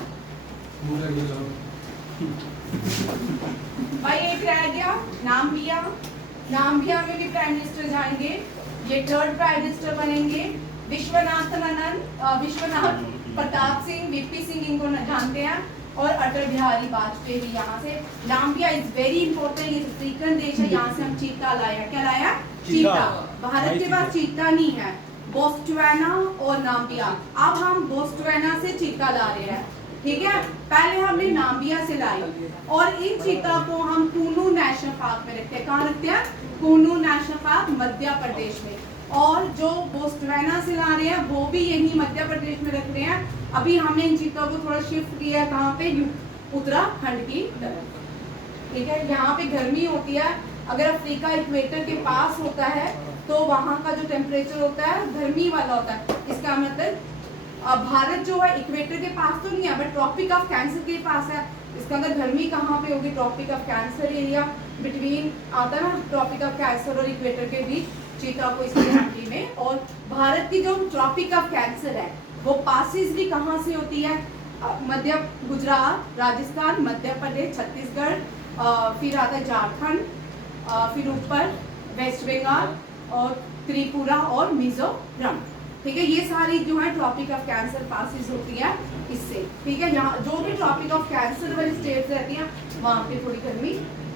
भाई एक रह गया नाम्बिया। नाम्बिया में भी प्राइम मिनिस्टर जाएंगे, ये 3rd प्राइम मिनिस्टर बनेंगे। विश्वनाथ प्रताप सिंह, वीपी सिंह इनको जानते हैं। और अटल बिहारी वाजपेयी भी यहाँ से। नाम्बिया इज वेरी इंपॉर्टेंट, ये अफ्रीकन देश है, यहाँ से हम चीता लाया। क्या लाया? चीता। भारत के पास चीता नहीं है, बोस्टवाना और नाम्बिया। अब हम बोस्टवाना से चीता ला रहे हैं, ठीक है। पहले हमने नाम्बिया से लाई और इन चीता को हम कूनू नेशनल पार्क में रखते हैं। कहाँ रखते हैं? कूनू नेशनल पार्क मध्य प्रदेश में। और जो बोस्टवाना से ला रहे हैं वो भी यही मध्य प्रदेश में रख रहे हैं। अभी हमने इन चीतों को थोड़ा शिफ्ट किया है कहाँ पे, उत्तराखंड की तरफ। ठीक है, यहाँ पे गर्मी होती है। अगर अफ्रीका इक्वेटर के पास होता है तो वहाँ का जो टेम्परेचर होता है गर्मी वाला होता है। इसका मतलब भारत जो है इक्वेटर के पास तो नहीं है, बट ट्रॉपिक ऑफ कैंसर के पास है। इसका अंदर गर्मी कहाँ पे होगी, Tropic of Cancer area between आता ना, ट्रॉपिक ऑफ कैंसर और इक्वेटर के बीच चीता को इसकी घाटी में। और भारत की जो ट्रॉपिक ऑफ कैंसर है वो पासिस भी कहाँ से होती है, मध्य गुजरात, राजस्थान, मध्य प्रदेश, छत्तीसगढ़, फिर आता है झारखंड, फिर ऊपर वेस्ट बंगाल और त्रिपुरा और मिजोरम। ठीक है, ये सारी जो है ट्रॉपिक ऑफ कैंसर पासिस होती है इससे। ठीक है, यहाँ जो भी ट्रॉपिक ऑफ कैंसर वाली स्टेट्स रहती हैं वहाँ पे थोड़ी गर्मी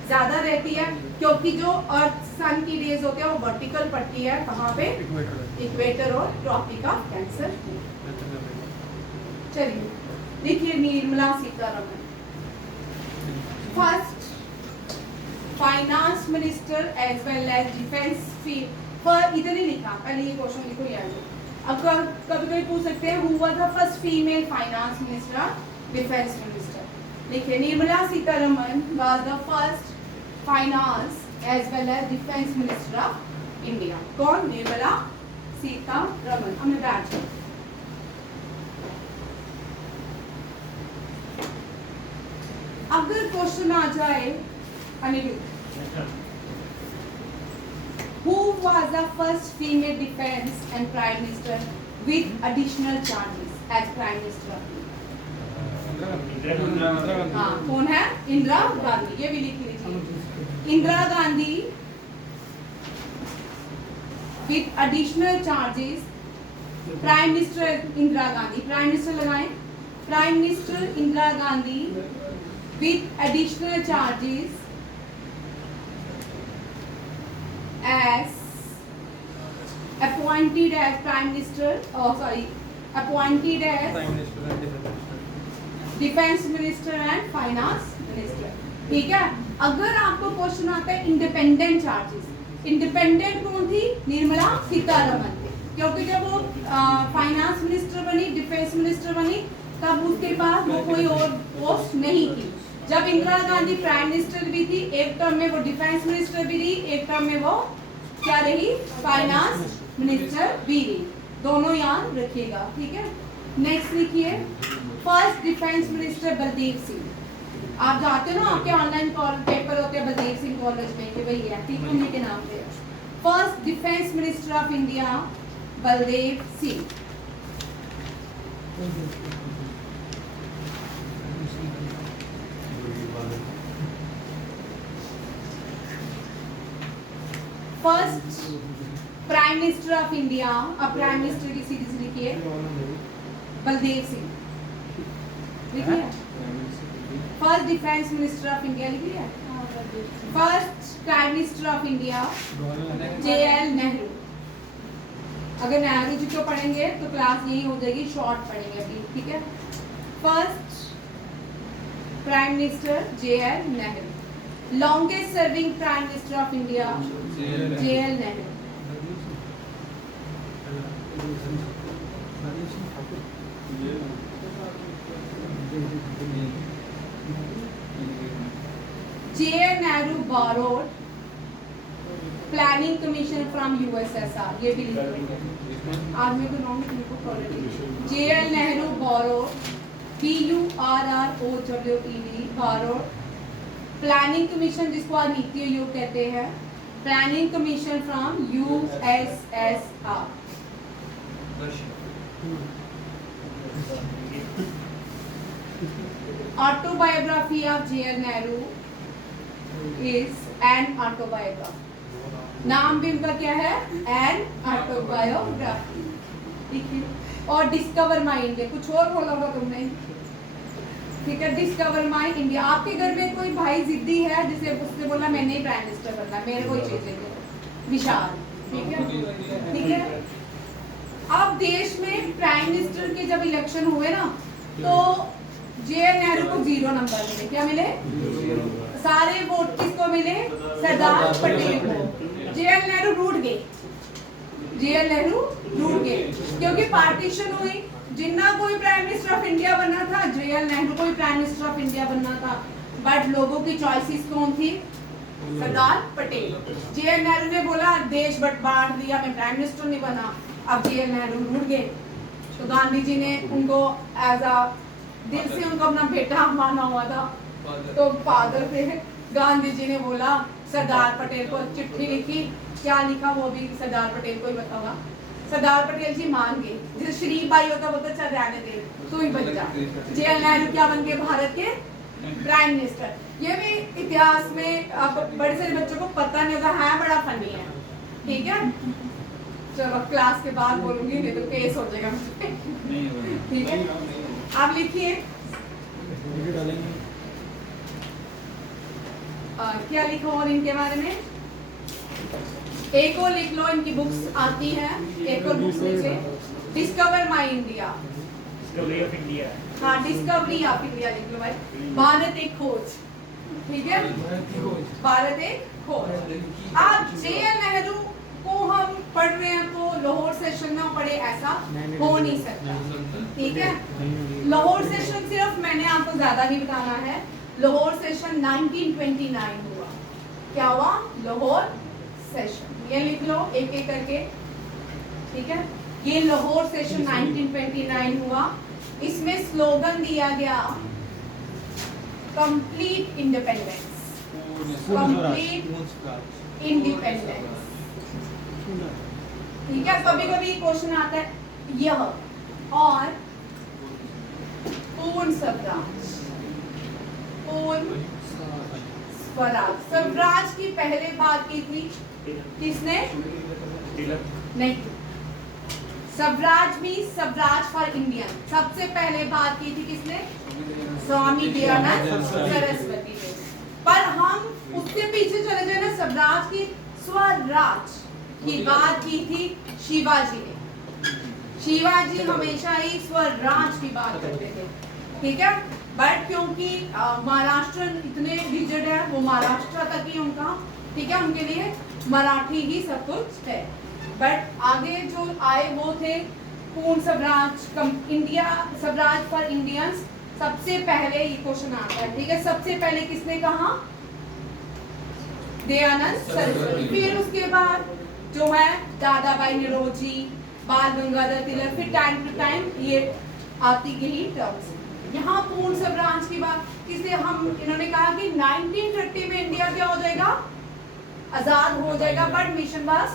ज्यादा रहती है, क्योंकि जो अर्थ सन की रेज होती है वो वर्टिकल पड़ती है कहाँ पे, इक्वेटर और ट्रॉपिक ऑफ कैंसर। चलिए देखिए, Nirmala Sitharaman first finance minister as well as defence field पर, इधर ही लिखा, पहले ये क्वेश्चन लिखो यार। अब कभी कभी पूछ सकते हैं who was the first female finance minister, defence minister. देखिए, Nirmala Sitharaman was the first finance as well as defence minister of India. कौन? निर्मला सीतारमण। हमें बैठ जाओ। अगर क्वेश्चन आ जाए Anirudh, who was the first female defense and prime minister with additional charges as prime minister? हाँ, कौन है? इंदिरा गांधी। ये भी लिख लीजिए, Indira Gandhi with additional charges। Prime minister Indira Gandhi, prime minister लगाएं, prime minister Indira Gandhi with additional charges as appointed as prime minister, appointed as defense minister and finance minister। ठीक है, अगर आपको क्वेश्चन आता है इंडिपेंडेंट चार्जेस, इंडिपेंडेंट कौन थी? निर्मला सीतारमण थी, क्योंकि जब वो फाइनेंस मिनिस्टर बनी, डिफेंस मिनिस्टर बनी, तब उसके पास वो कोई और पोस्ट नहीं थी। जब इंदिरा गांधी प्राइम मिनिस्टर भी थी, एक टर्म में वो डिफेंस मिनिस्टर भी रही, एक टर्म में वो क्या रही? फाइनेंस मिनिस्टर भी रही। दोनों याद रखिएगा। ठीक है, नेक्स्ट लिखिए, first defence minister Baldev Singh. आप जाते हो ना, आपके ऑनलाइन पेपर होते हैं बलदेव सिंह कॉलेज में, कि वही है, ठीक, उन्हीं के नाम पे। First defence minister of India Baldev Singh. First prime minister of India, अब प्राइम मिनिस्टर की सीरीज लिखिए, बलदेव सिंह लिखिए। First defence minister of India लिखिए। First prime minister of India JL Nehru. अगर नेहरू जी को पढ़ेंगे तो क्लास यही हो जाएगी, शॉर्ट पढ़ेंगे अभी। ठीक है, first prime minister JL Nehru. Longest serving prime minister of India JL Nehru. JL Nehru borrowed planning commission from USSR। ये भी लिखो, आज मेरे को नाम लिखो quality. JL Nehru borrowed BURROWED borrowed planning commission, जिसको आज नीति आयोग कहते हैं, planning commission from USSR। Autobiography of JL Nehru is an autobiography. नाम भी उनका क्या है? An autobiography. ठीक है, और डिस्कवर माई इंडिया, कुछ और बोला होगा तुमने। ठीक है, डिस्कवर माई इंडिया। आपके घर में कोई भाई जिद्दी है जिसे उसने बोला मैंने ही प्राइम मिनिस्टर बनना है, मेरे कोई चीजें विशाल। ठीक है, ठीक है। अब देश में प्राइम मिनिस्टर के जब इलेक्शन हुए ना, तो JL नेहरू को 0 नंबर मिले। क्या मिले? सारे वोट किसको मिले? सरदार पटेल को। JL नेहरू रूठ गए। जेएल नेहरू रूठ गए क्योंकि पार्टीशन हुई। जिन्ना कोई प्राइम मिनिस्टर ऑफ इंडिया बनना था, जेएल नेहरू को भी प्राइम मिनिस्टर ऑफ इंडिया बनना था, बट लोगों की चॉइसेस कौन थी? सरदार पटेल। जेएल नेहरू ने बोला देश बांट दिया, मैं प्राइम मिनिस्टर नहीं बना। अब जेएल नेहरू रूठ गए तो गांधी जी ने उनको एज अ दिल से उनको अपना बेटा माना हुआ था, तो फादर थे। गांधी जी ने बोला सरदार पटेल को चिट्ठी लिखी, क्या लिखा वो भी सरदार पटेल को ही पता होगा। सरदार पटेल जी मान गए, जैसे शरीफ भाई होता बोलता चल रहने दे तू ही बन जा। जेएल नेहरू क्या बन गए? भारत के प्राइम मिनिस्टर। ये भी इतिहास में अब बड़े सारे बच्चों को पता नहीं होता है, बड़ा फनी है। ठीक है, चलो क्लास के बाद बोलूंगी, नहीं तो केस हो जाएगा मुझे। ठीक है, आप लिखिए क्या लिखो और इनके बारे में। एक और लिख लो, इनकी बुक्स आती है, एक और बुक्स लीजिए। Discover my India, discovery of India. हाँ डिस्कवरी ऑफ इंडिया लिख लो भाई। भारत एक खोज, ठीक है, भारत एक खोज। आप जेएल नेहरू को हम पढ़ रहे हैं तो लाहौर सेशन में पढ़े, ऐसा हो नहीं सकता। ठीक है, लाहौर सेशन सिर्फ मैंने आपको ज्यादा नहीं बताना है, लाहौर सेशन 1929 हुआ। क्या हुआ? लाहौर सेशन। ये लिख लो एक एक करके, ठीक है। ये लाहौर सेशन 1929 हुआ। इसमें स्लोगन दिया गया कंप्लीट इंडिपेंडेंस, कंप्लीट इंडिपेंडेंस। ठीक है, कभी कभी क्वेश्चन आता है यह और पूर्ण स्वराज, पूर्ण स्वराज। स्वराज की पहले बात की थी किसने? नहीं, स्वराज भी स्वराज फॉर इंडियन सबसे पहले बात की थी किसने? स्वामी दयानंद सरस्वती ने। पर हम उससे पीछे चले जाए ना, स्वराज की स्वराज की बात की थी शिवाजी ने। शिवाजी हमेशा ही स्वराज की बात करते थे, ठीक है। बट क्योंकि महाराष्ट्र इतने रिजिड है, वो महाराष्ट्र तक ही उनका, ठीक है, उनके लिए मराठी ही सब कुछ है। बट आगे जो आए वो थे पूर्ण Swaraj, India Swaraj for Indians. सबसे पहले ये क्वेश्चन आता है, ठीक है, सबसे पहले किसने कहा? दयानंद सरस्वती। फिर उसके बाद जो है दादा भाई नौरोजी, बाल गंगाधर तिलक, फिर टाइम टू टाइम ये आती गई टर्म्स। यहाँ पूर्ण स्वराज की बात किसने? हम इन्होंने कहा कि 1930 में इंडिया क्या हो जाएगा? आजाद हो जाएगा, but mission was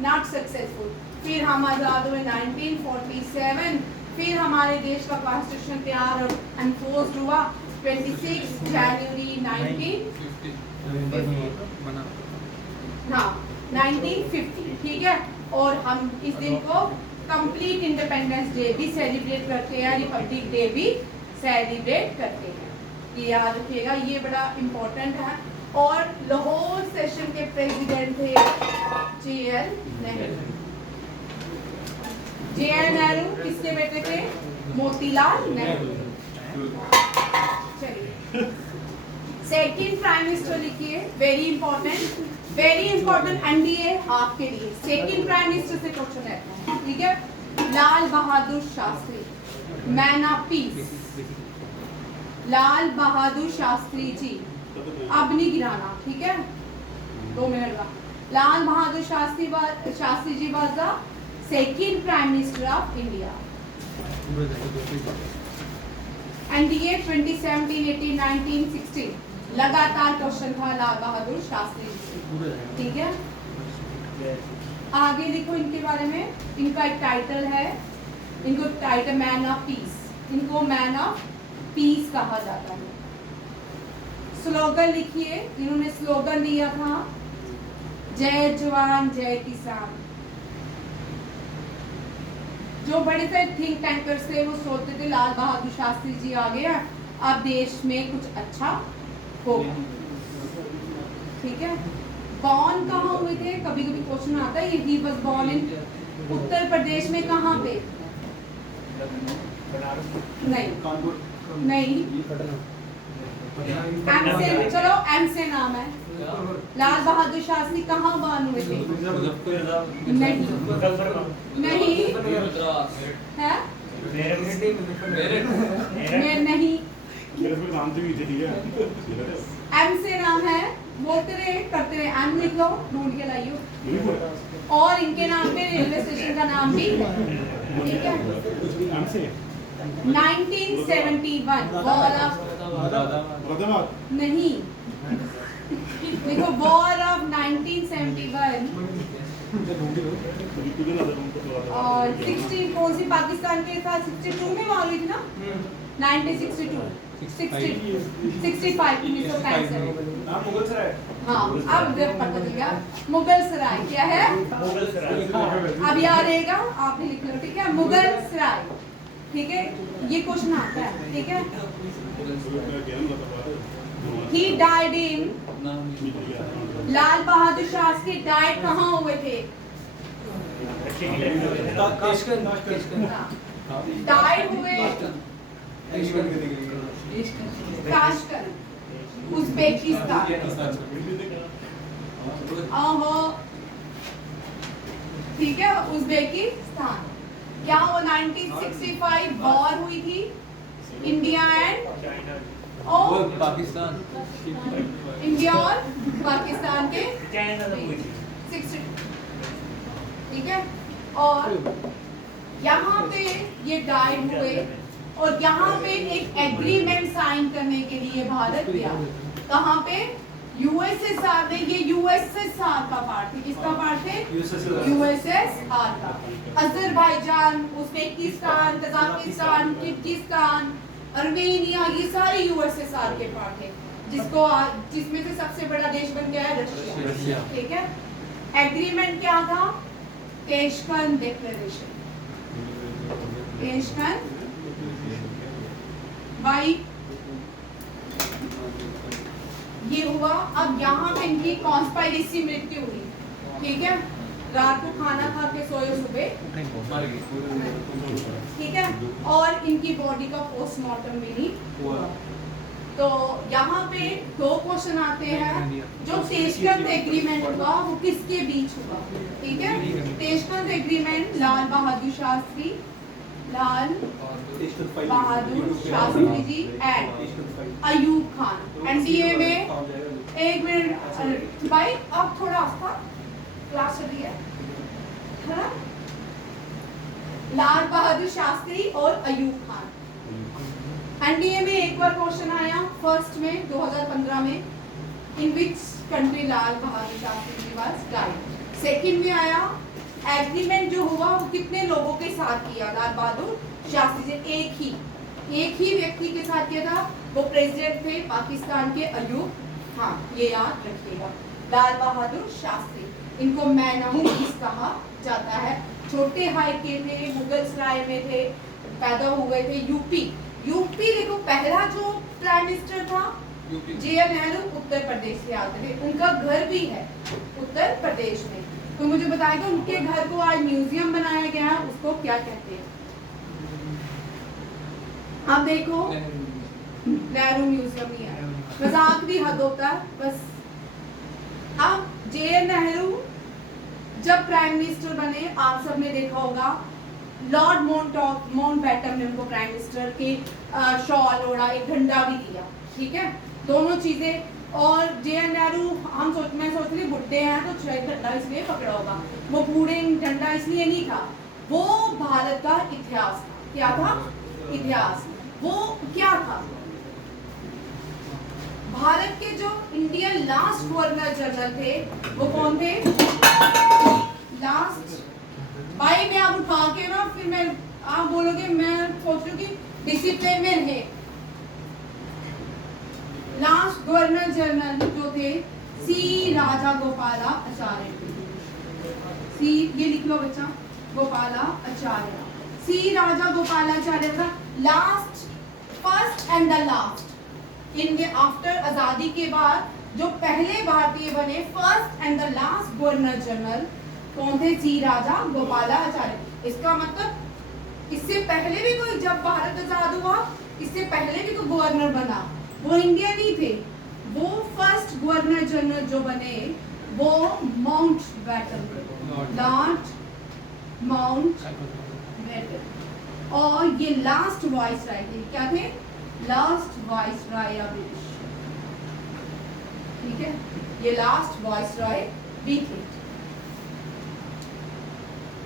not successful. फिर हम आजाद हुए 1947। फिर हमारे देश का कॉन्स्टिट्यूशन तैयार और एनफोर्स्ड हुआ 26 जनवरी 1950, ठीक है। और हम इस दिन को कंप्लीट इंडिपेंडेंस डे भी सेलिब्रेट करते हैं, रिपब्लिक डे भी सेलिब्रेट करते हैं। ये याद रखिएगा, ये बड़ा इम्पोर्टेंट है। और लाहौर सेशन के प्रेसिडेंट थे जेएल नेहरू। जेएल नेहरू किसके बेटे थे? मोतीलाल नेहरू। चलिए सेकंड प्राइम मिनिस्टर लिखिए, वेरी इंपॉर्टेंट एनडीए आपके लिए। सेकंड प्राइम मिनिस्टर से क्वेश्चन है, ठीक है। Lal Bahadur Shastri, man of peace. Lal Bahadur Shastri ji, अब नहीं गिराना, ठीक है, 2 मिनट का। Lal Bahadur Shastri ji was the second prime minister of India. NDA 2017, 18, 19, 16 लगातार क्वेश्चन था लाल बहादुर शास्त्री जी, ठीक है। आगे देखो इनके बारे में, इनका एक टाइटल है, इनको टाइटल मैन ऑफ पीस, इनको मैन ऑफ पीस कहा जाता है। स्लोगन लिखिए, इन्होंने स्लोगन दिया था जय जवान जय किसान। जो बड़े से थिंक टैंकर्स थे वो सोचते थे लाल बहादुर शास्त्री जी आ गया, अब देश में कुछ अच्छा होगा, ठीक है। बॉर्न कहाँ हुए थे? कभी कभी क्वेश्चन आता है, he was born in Uttar Pradesh में। कहाँ पे? नहीं, एम से, चलो एम से नाम है, लाल बहादुर शास्त्री कहाँ बॉर्न हुए थे? नहीं नहीं है नहीं। एम से नाम है, बोलते रहे करते रहे, एम लिख लो, ढूंढ के लाइयो। और इनके नाम पे रेलवे स्टेशन का नाम भी है, ठीक है। 1971 वॉर ऑफ नहीं, देखो वॉर ऑफ 1971 और 16 कौन सी पाकिस्तान के साथ 62 में वॉर हुई थी ना, 1962 65 मुगल सराय। हाँ अब जब पता चल गया मुगल सराय क्या है, मुगल सराय। अब याद रहेगा, आप भी लिख लो, ठीक है। मुगल सराय, ठीक है, ये क्वेश्चन आता है, ठीक है। He died in, Lal Bahadur Shastri died कहाँ हुए थे? डाइड हुए ताशकंद, उज़्बेकिस्तान। ठीक है, उज़्बेकिस्तान। क्या वो 1965 वॉर हुई थी इंडिया एंड पाकिस्तान, इंडिया और पाकिस्तान के 62, ठीक है। और यहाँ पे ये डाइड हुए और यहाँ पे एक एग्रीमेंट साइन करने के लिए भारत गया। कहाँ पे? यूएसएसआर में। ये यूएसएसआर का पार्ट थे, किसका पार्ट थे? यूएसएसआर का। Azerbaijan, Uzbekistan, Kazakhstan, Kyrgyzstan, Armenia, ये सारे यूएसएसआर के पार्ट थे, जिसमें से सबसे बड़ा देश बन गया है रशिया, ठीक है। एग्रीमेंट क्या था? ताशकंद डिक्लेरेशन, ताशकंद भाई ये हुआ। अब यहाँ पे इनकी कॉन्स्पायरेसी मृत्यु हुई, ठीक है। रात को खाना खा के सोए, सुबह, ठीक है। और इनकी बॉडी का पोस्टमार्टम भी नहीं हुआ। तो यहाँ पे दो क्वेश्चन आते हैं। जो ताशकंद एग्रीमेंट हुआ वो किसके बीच हुआ, ठीक है। Tashkent agreement Lal Bahadur Shastri ji and Ayub Khan NDA में। एक मिनट भाई, अब थोड़ा आस्था, क्लास चल रही है ना। लाल बहादुर शास्त्री और अयूब खान एनडीए में एक बार क्वेश्चन आया फर्स्ट में 2015 में, in which country Lal Bahadur Shastri ji was died. Second में आया एग्रीमेंट जो हुआ वो कितने लोगों के साथ किया लाल बहादुर शास्त्री जी? एक ही व्यक्ति के साथ किया था, वो प्रेसिडेंट थे पाकिस्तान के अयूब। हाँ ये याद रखिएगा, लाल बहादुर शास्त्री, इनको मैन ऑफ पीस कहा जाता है। छोटे हाइट के थे, मुगल सराय में थे, पैदा हुए थे यूपी। देखो पहला जो प्राइम मिनिस्टर था जे.एन. नेहरू, उत्तर प्रदेश से आते थे, उनका घर भी है उत्तर प्रदेश में। तो मुझे बताएगा उनके घर को आज म्यूजियम बनाया गया है, उसको क्या कहते हैं? आप देखो नेहरू म्यूजियम ही है, मजाक भी हद होता है बस। अब जे.एन. नेहरू जब प्राइम मिनिस्टर बने, आप सबने देखा होगा, लॉर्ड माउंटबेटन ने उनको प्राइम मिनिस्टर के शॉल ओढ़ा, एक झंडा भी दिया, ठीक है, दोनों चीजें। और जे.एन. नेहरू, मैं सोच रही बुड्ढे हैं तो शायद झंडा इसलिए पकड़ा होगा, वो बूढ़े झंडा इसलिए नहीं था, वो भारत का इतिहास था। क्या था? इतिहास। वो क्या था? भारत के जो इंडियन लास्ट गवर्नर जनरल थे वो कौन थे? लास्ट भाई, मैं आप उठा के ना, फिर मैं आप बोलोगे, मैं सोच रही हूँ कि डिसिप्लिन में है। लास्ट गवर्नर जनरल जो थे सी राजा गोपालाचार्य। सी, ये लिख लो बच्चा, गोपालाचार्य। सी राजा गोपालाचार्य का last, first and the last इनके आफ्टर आजादी के बाद जो पहले भारतीय बने, first and the last governor general कौन थे? सी राजा गोपालाचार्य। इसका मतलब इससे पहले भी कोई, जब भारत आजाद हुआ इससे पहले भी कोई गवर्नर बना, वो इंडियन ही थे, वो फर्स्ट गवर्नर जनरल जो बने वो माउंटबेटन, लॉर्ड माउंटबेटन, और ये लास्ट वाइसराय थे। क्या थे? लास्ट वाइसराय ब्रिटिश, ठीक है, ये लास्ट वाइसराय भी थे,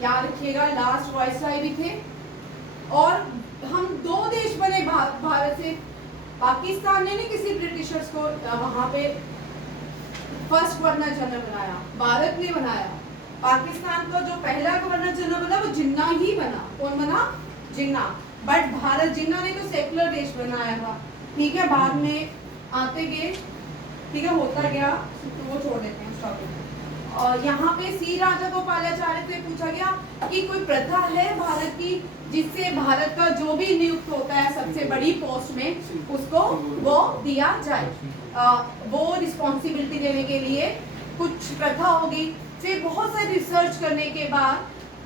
याद रखिएगा, लास्ट वाइसराय भी थे। और हम दो देश बने भारत से, पाकिस्तान ने नहीं किसी ब्रिटिशर्स को वहां पे फर्स्ट गवर्नर जनरल बनाया, भारत ने बनाया। पाकिस्तान का जो पहला गवर्नर जनरल बना वो जिन्ना ही बना। कौन बना? जिन्ना। बट भारत, जिन्ना ने तो सेकुलर देश बनाया था, ठीक है, बाद में आते गए, ठीक है, होता गया, तो वो छोड़ देते हैं उस टॉपिक को। और यहाँ पे सी राजागोपालाचार्य से पूछा गया कि कोई प्रथा है भारत की जिससे भारत का जो भी नियुक्त होता है सबसे बड़ी पोस्ट में उसको वो दिया जाए, वो रिस्पॉन्सिबिलिटी देने के लिए कुछ प्रथा होगी। फिर बहुत सारी रिसर्च करने के बाद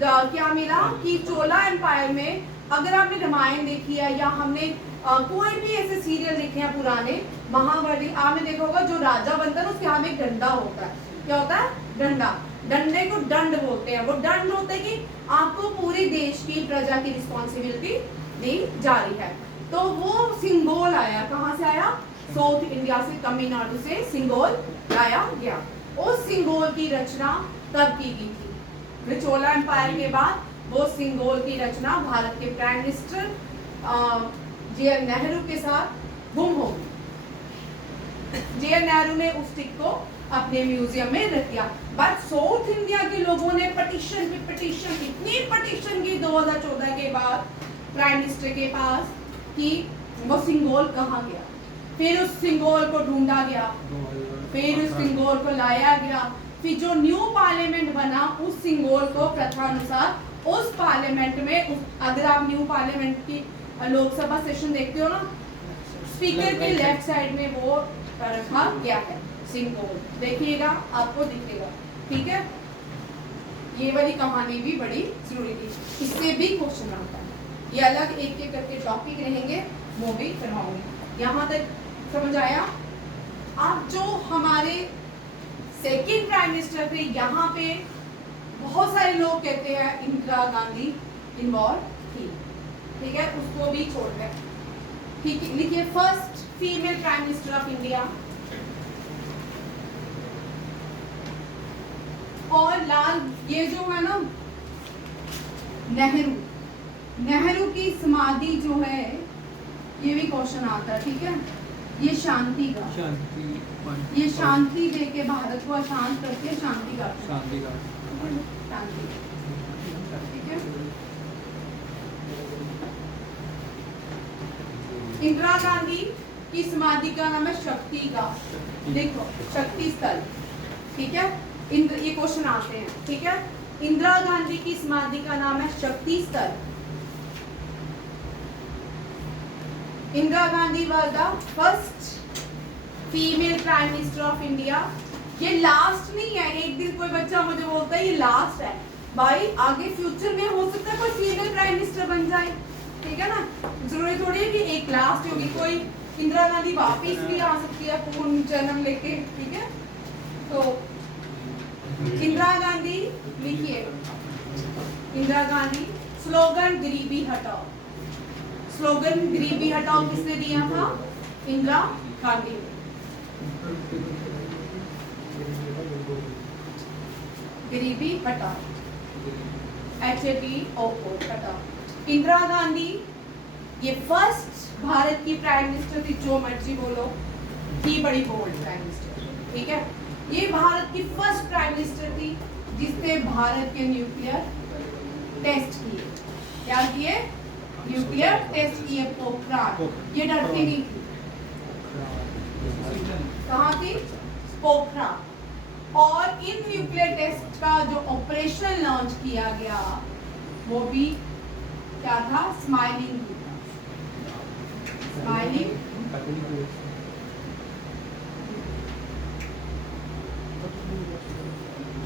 क्या मिला कि चोला एम्पायर में, अगर आपने रामायण देखी है या हमने कोई भी ऐसे सीरियल देखे हैं पुराने, महाभारत, आपने देखा होगा जो राजा बनता है उसके हाथ में एक डंडा होता है। क्या होता है? डंडा। डंडे को दंड बोलते हैं। वो दंड होता है कि आपको पूरे देश की प्रजा की रिस्पॉन्सिबिलिटी दी जा रही है। तो वो सिंगोल आया, कहाँ से आया? साउथ इंडिया से, तमिलनाडु से सिंगोल लाया गया। उस सिंगोल की रचना तब की गई थी चोला एम्पायर के बाद। वो सिंगोल की रचना भारत के प्राइम मिनिस्टर जे.एन. नेहरू के साथ गुम हो गई। जे.एन. नेहरू ने उस टिक को अपने म्यूजियम में रख दिया। बट साउथ इंडिया के लोगों ने पटिशन पे पटिशन, इतनी पटिशन की 2014 के बाद प्राइम मिनिस्टर के पास कि वो सिंगोल कहाँ गया। फिर उस सिंगोल को ढूंढा गया, फिर उस सिंगोल को लाया गया। फिर जो न्यू पार्लियामेंट बना उस सिंगोल को प्रथानुसार उस पार्लियामेंट में, अगर आप न्यू पार्लियामेंट की लोकसभा सेशन देखते हो ना, स्पीकर के लेफ्ट साइड में वो रखा गया है सिंगोल, देखिएगा आपको दिखेगा, ठीक है। ये वाली कहानी भी बड़ी जरूरी थी, इससे भी क्वेश्चन आता है। ये अलग एक एक करके टॉपिक रहेंगे, वो भी करवाऊंगी। यहाँ तक समझ आया? अब जो हमारे सेकंड प्राइम मिनिस्टर थे, यहाँ पे बहुत सारे लोग कहते हैं इंदिरा गांधी इन्वॉल्व थी, ठीक है, उसको भी छोड़ दें, ठीक है। लिखिए first female prime minister of India. और लाल, ये जो है ना नेहरू, नेहरू की समाधि जो है, ये भी क्वेश्चन आता है, ठीक है। ये शांति का, ये शांति दे के भारत को अशांत करके शांति का, शांति, ठीक है। इंदिरा गांधी की समाधि का नाम है शक्ति का, देखो शक्ति स्थल, ठीक है। ये क्वेश्चन आते हैं, ठीक है। इंदिरा गांधी की समाधि का नाम है शक्ति स्थल। Indira Gandhi was the first female prime minister of India. ये लास्ट नहीं है। एक दिन कोई बच्चा मुझे बोलता है ये लास्ट है, भाई आगे फ्यूचर में हो सकता है कोई फीमेल प्राइम मिनिस्टर बन जाए, ठीक है ना। जरूरी थोड़ी है कि एक लास्ट होगी, कोई इंदिरा गांधी वापिस भी आ सकती है पूर्ण जन्म लेके, ठीक है। तो इंदिरा गांधी, लिखिए इंदिरा गांधी। स्लोगन गरीबी हटाओ, स्लोगन गरीबी हटाओ किसने दिया था? इंदिरा गांधी। गरीबी हटाओ, HATO हटाओ। इंदिरा गांधी ये फर्स्ट भारत की प्राइम मिनिस्टर थी, जो मर्जी बोलो, थी बड़ी बोल्ड प्राइम मिनिस्टर, ठीक है। ये भारत की फर्स्ट प्राइम मिनिस्टर थी जिसने भारत के न्यूक्लियर टेस्ट किए। क्या किए? न्यूक्लियर टेस्ट किए, पोखरान। ये डरती नहीं थी। कहाँ थी? पोखरान। और इन न्यूक्लियर टेस्ट का जो ऑपरेशन लॉन्च किया गया वो भी क्या था? Smiling, smiling.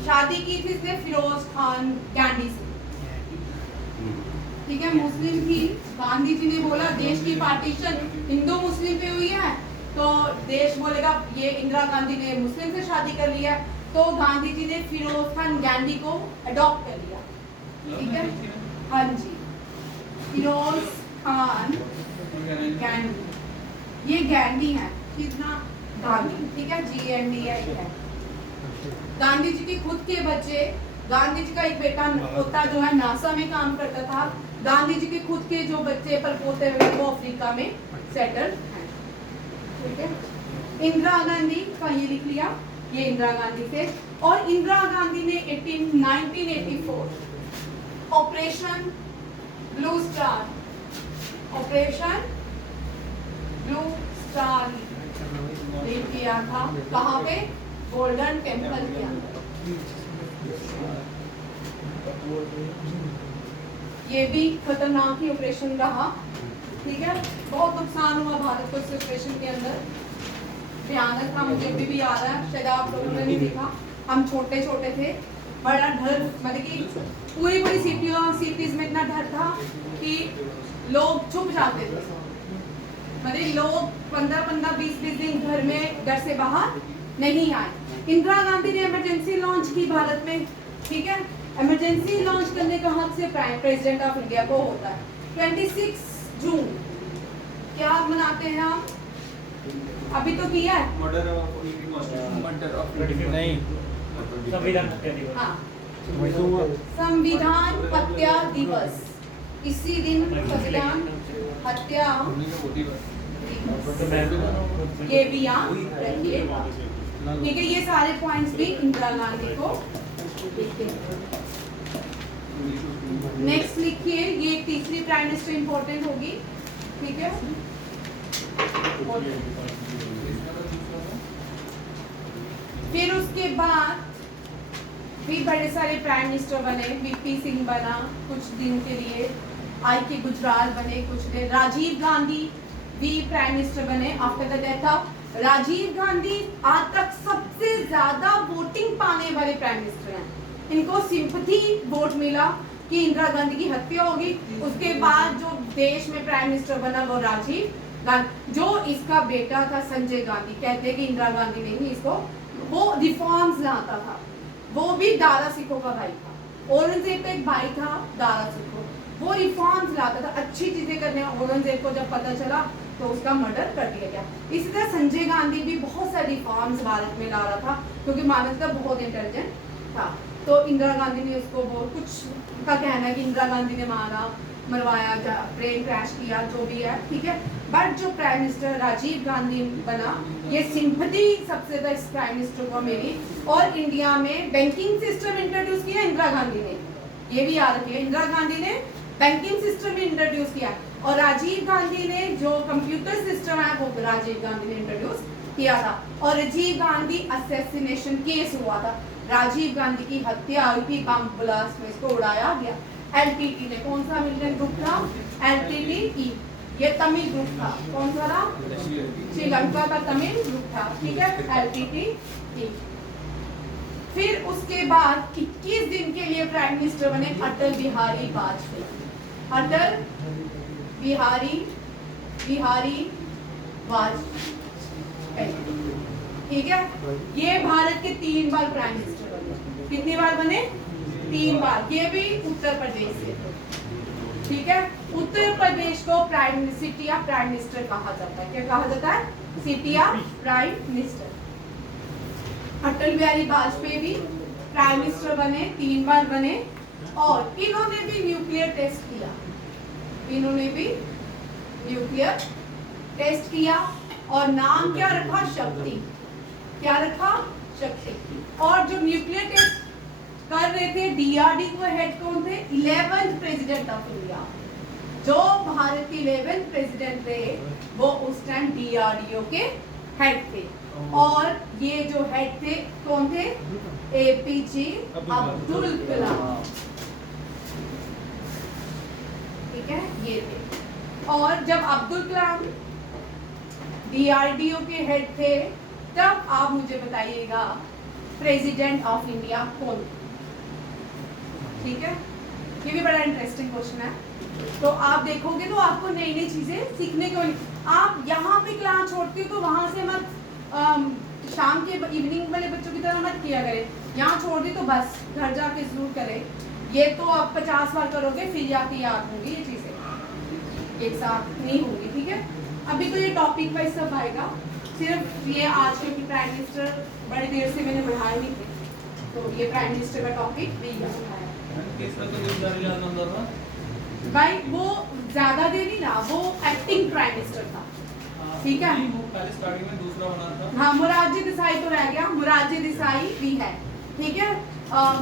शादी की थी इसने फिरोज खान गांधी से, ठीक है। मुस्लिम थी। गांधी जी ने बोला देश की पार्टीशन हिंदू मुस्लिम पे हुई है, तो देश बोलेगा ये इंदिरा गांधी ने मुस्लिम से शादी कर लिया, तो गांधी जी ने फिरोज खान गांधी को अडॉप्ट कर लिया। ठीक है, हाँ जी, फिरोज खान गांधी, ये गांधी है, कितना गांधी, ठीक है, GNDI है। गांधी जी के खुद के बच्चे, गांधी जी का एक बेटा पोता जो है नासा में काम करता था, गांधी जी के खुद के जो बच्चे पर पोते हुए वो अफ्रीका में सेटल हैं। ठीक है, इंदिरा गांधी का ये लिख लिया, ये इंदिरा गांधी थे। और इंदिरा गांधी ने 1984 operation blue star, operation blue star lead किया था। कहाँ पे? गोल्डन टेम्पल के अंदर। ये भी खतरनाक ही ऑपरेशन रहा। ठीक है, बहुत नुकसान हुआ भारत को इस ऑपरेशन के अंदर, भयानक था। मुझे भी याद है, शायद आप लोगों ने नहीं देखा, हम छोटे छोटे थे, बड़ा डर, मतलब कि पूरी पूरी सिटीज में इतना डर था कि लोग छुप जाते थे, मतलब लोग 15-20 दिन घर में डर से बाहर नहीं आए। इंदिरा गांधी ने इमरजेंसी लॉन्च की भारत में। ठीक है, इमरजेंसी लॉन्च करने का हक से प्राइम प्रेसिडेंट ऑफ इंडिया को होता है। 26 जून क्या मनाते हैं हम? अभी तो किया है मर्डर ऑफ नहीं संविधान हत्या दिवस। हाँ, संविधान हत्या दिवस, इसी दिन संविधान हत्या ये भी याद रखिएगा। ठीक है, ये सारे पॉइंट्स भी इंदिरा गांधी को लिखते हैं। नेक्स्ट लिखिए, ये तीसरी प्राइम मिनिस्टर इंपॉर्टेंट होगी। ठीक है, फिर उसके बाद भी बड़े सारे प्राइम मिनिस्टर बने। VP सिंह बना कुछ दिन के लिए, IK गुजराल बने कुछ दिन, राजीव गांधी भी प्राइम मिनिस्टर बने after the death of Rajiv Gandhi. आज तक सबसे ज्यादा वोटिंग पाने वाले प्राइम मिनिस्टर हैं। इनको सिंपैथी वोट मिला कि इंदिरा गांधी की हत्या होगी। उसके बाद जो देश में प्राइम मिनिस्टर बना वो राजीव गांधी, जो इसका बेटा था संजय गांधी। कहते हैं कि इंदिरा गांधी ने ही इसको, वो रिफॉर्म्स लाता था, वो भी दारा सिखों का भाई था। औरंगजेब का एक भाई था दारा सिखों, वो रिफॉर्म्स लाता था, अच्छी चीजें करने। औरंगजेब को जब पता चला तो उसका मर्डर कर दिया गया। इसी तरह संजय गांधी भी बहुत सारे रिफॉर्म्स भारत में ला रहा था, क्योंकि मानस का बहुत इंटेलिजेंट था। तो इंदिरा गांधी ने उसको बहुत कुछ का कहना है कि इंदिरा गांधी ने मरवाया, प्लेन क्रैश किया, जो भी है। ठीक है, बट जो प्राइम मिनिस्टर राजीव गांधी बना, ये सिंपैथी सबसे ज्यादा इस प्राइम मिनिस्टर को मिली। और इंडिया में बैंकिंग सिस्टम इंट्रोड्यूस किया इंदिरा गांधी ने, ये भी याद रखिए, इंदिरा गांधी ने बैंकिंग सिस्टम इंट्रोड्यूस किया। और राजीव गांधी ने जो कंप्यूटर सिस्टम है वो राजीव गांधी ने इंट्रोड्यूस किया था। और राजीव गांधी असैसिनेशन केस हुआ था, राजीव गांधी की हत्या हुई थी, बम ब्लास्ट में इसको उड़ाया गया। LTT ने, कौन सा मिलिटेंट ग्रुप था? LTTE, ये तमिल ग्रुप था। कौन सा था? श्रीलंका का तमिल ग्रुप था। ठीक है, LTTE। फिर उसके बाद 21 दिन के लिए प्राइम मिनिस्टर बने अटल बिहारी वाजपेयी। अटल बिहारी वाजपेयी। ठीक है, ये भारत के 3 बार प्राइम मिनिस्टर बने। कितनी बार बने? 3 बार। ये भी उत्तर प्रदेश से। ठीक है, उत्तर प्रदेश को सिटी ऑफ प्राइम मिनिस्टर कहा जाता है। क्या कहा जाता है? City of prime minister. Atal Bihari Vajpayee भी प्राइम मिनिस्टर बने, 3 बार बने। और इन्होंने भी न्यूक्लियर टेस्ट किया, इन्होंने भी न्यूक्लियर टेस्ट किया। और नाम क्या रखा? शक्ति। क्या रखा? शक्ति। और जो न्यूक्लियर टेस्ट कर रहे थे, DRDO हेड कौन थे? 11th president of India. जो भारत के 11th प्रेसिडेंट थे वो उस टाइम DRDO के हेड थे। और ये जो हेड थे कौन थे? APJ अब्दुल कलाम। ठीक है, ये थे। और जब अब्दुल कलाम DRDO के हेड थे, तब आप मुझे बताइएगा प्रेसिडेंट ऑफ इंडिया कौन? ठीक है, ये भी बड़ा इंटरेस्टिंग क्वेश्चन है। तो आप देखोगे तो आपको नई नई चीजें सीखने को आप यहाँ पे क्लास छोड़ती हो तो वहां से मत शाम के इवनिंग वाले बच्चों की तरह मत किया करें, यहाँ छोड़ दी तो बस घर जाके जरूर करें। ये तो आप 50 बार करोगे फिर जाके याद होंगी ये चीजें, एक साथ नहीं होंगी, ठीक है। अभी तो ये टॉपिक वाइज सब आएगा, सिर्फ ये आज के प्राइम मिनिस्टर बड़ी देर से मैंने बढ़ाए नहीं थे, तो ये प्राइम मिनिस्टर का टॉपिक नहीं उठाया भाई। वो ज्यादा देर नहीं रहा, वो एक्टिंग प्राइम मिनिस्टर था, ठीक है। पहले स्टार्टिंग में दूसरा बना था। हाँ, मोरारजी देसाई तो रह गया, मोरारजी देसाई भी है, ठीक है।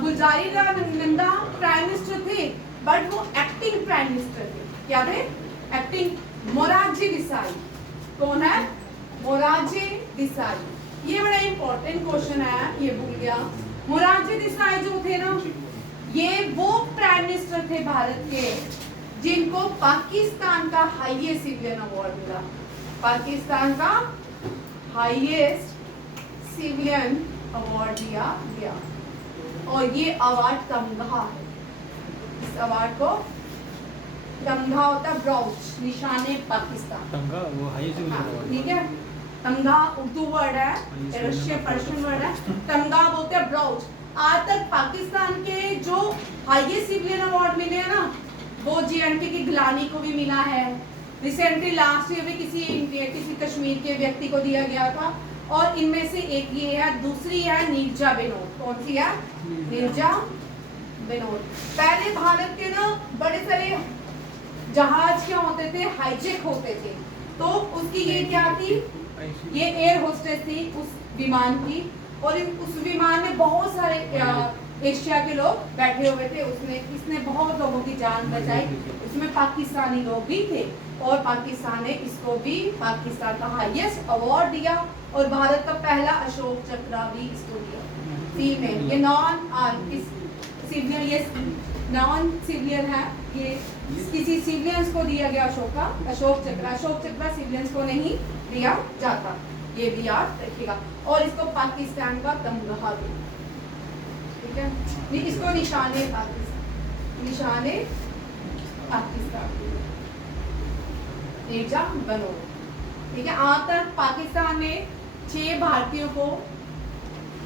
गुलजारी लाल नंदा प्राइम मिनिस्टर थे, बट वो एक्टिंग प्राइम मिनिस्टर थे। क्या थे? एक्टिंग। मोरारजी देसाई कौन है? मोरारजी देसाई। ये बड़ा इंपॉर्टेंट क्वेश्चन है, ये भूल गया। मोरारजी देसाई जो थे ना, ये वो प्राइम मिनिस्टर थे भारत के जिनको पाकिस्तान का हाईएस्ट सिविलियन अवार्ड मिला। पाकिस्तान का हाईएस्ट सिविलियन अवार्ड दिया गया, और ये अवार्ड तमगा है। इस अवार्ड को तमगा होता है ब्राउच, निशाने पाकिस्तान। तमगा वो हाईएस्ट सिविलियन अवार्ड, ठीक है। तमगा उर्दू वर्ड है, रशियन पर्शियन वर्ड है। तमगा बोलते हैं ब्राउच। आज तक पाकिस्तान के जो हाईएस्ट सिविलियन अवार्ड मिले हैं ना, वो JNK की गिलानी को भी मिला है। रिसेंटली लास्ट ईयर में किसी कश्मीर के व्यक्ति को दिया गया था, और इनमें से एक ये है, दूसरी है नीरजा बेनोद। कौन सी है? नीरजा बेनोद। पहले भारत के ना बड़े सारे जहाज क्या होते थे, हाईजेक होते थे, तो उसकी ये क्या थी, ये एयर होस्टेस थी उस विमान की, और उस विमान में बहुत सारे एशिया के लोग बैठे हुए थे। इसने बहुत लोगों की जान बचाई, उसमें पाकिस्तानी लोग भी थे, और पाकिस्तान ने इसको भी पाकिस्तान का हाईएस्ट अवार्ड दिया, और भारत का पहला अशोक चक्र भी इसको दिया फीमेल। ये नॉन सिविलियन, ये नॉन सिविलियन है, ये किसी सिविलियंस को दिया गया अशोक चक्र। अशोक चक्र सिविलियंस को नहीं दिया जाता, ये भी याद रखिएगा। और इसको पाकिस्तान का तमगा भी, ठीक है। इसको निशाने पाकिस्तान एग्जाम बनो, ठीक है। आज तक पाकिस्तान ने 6 भारतीयों को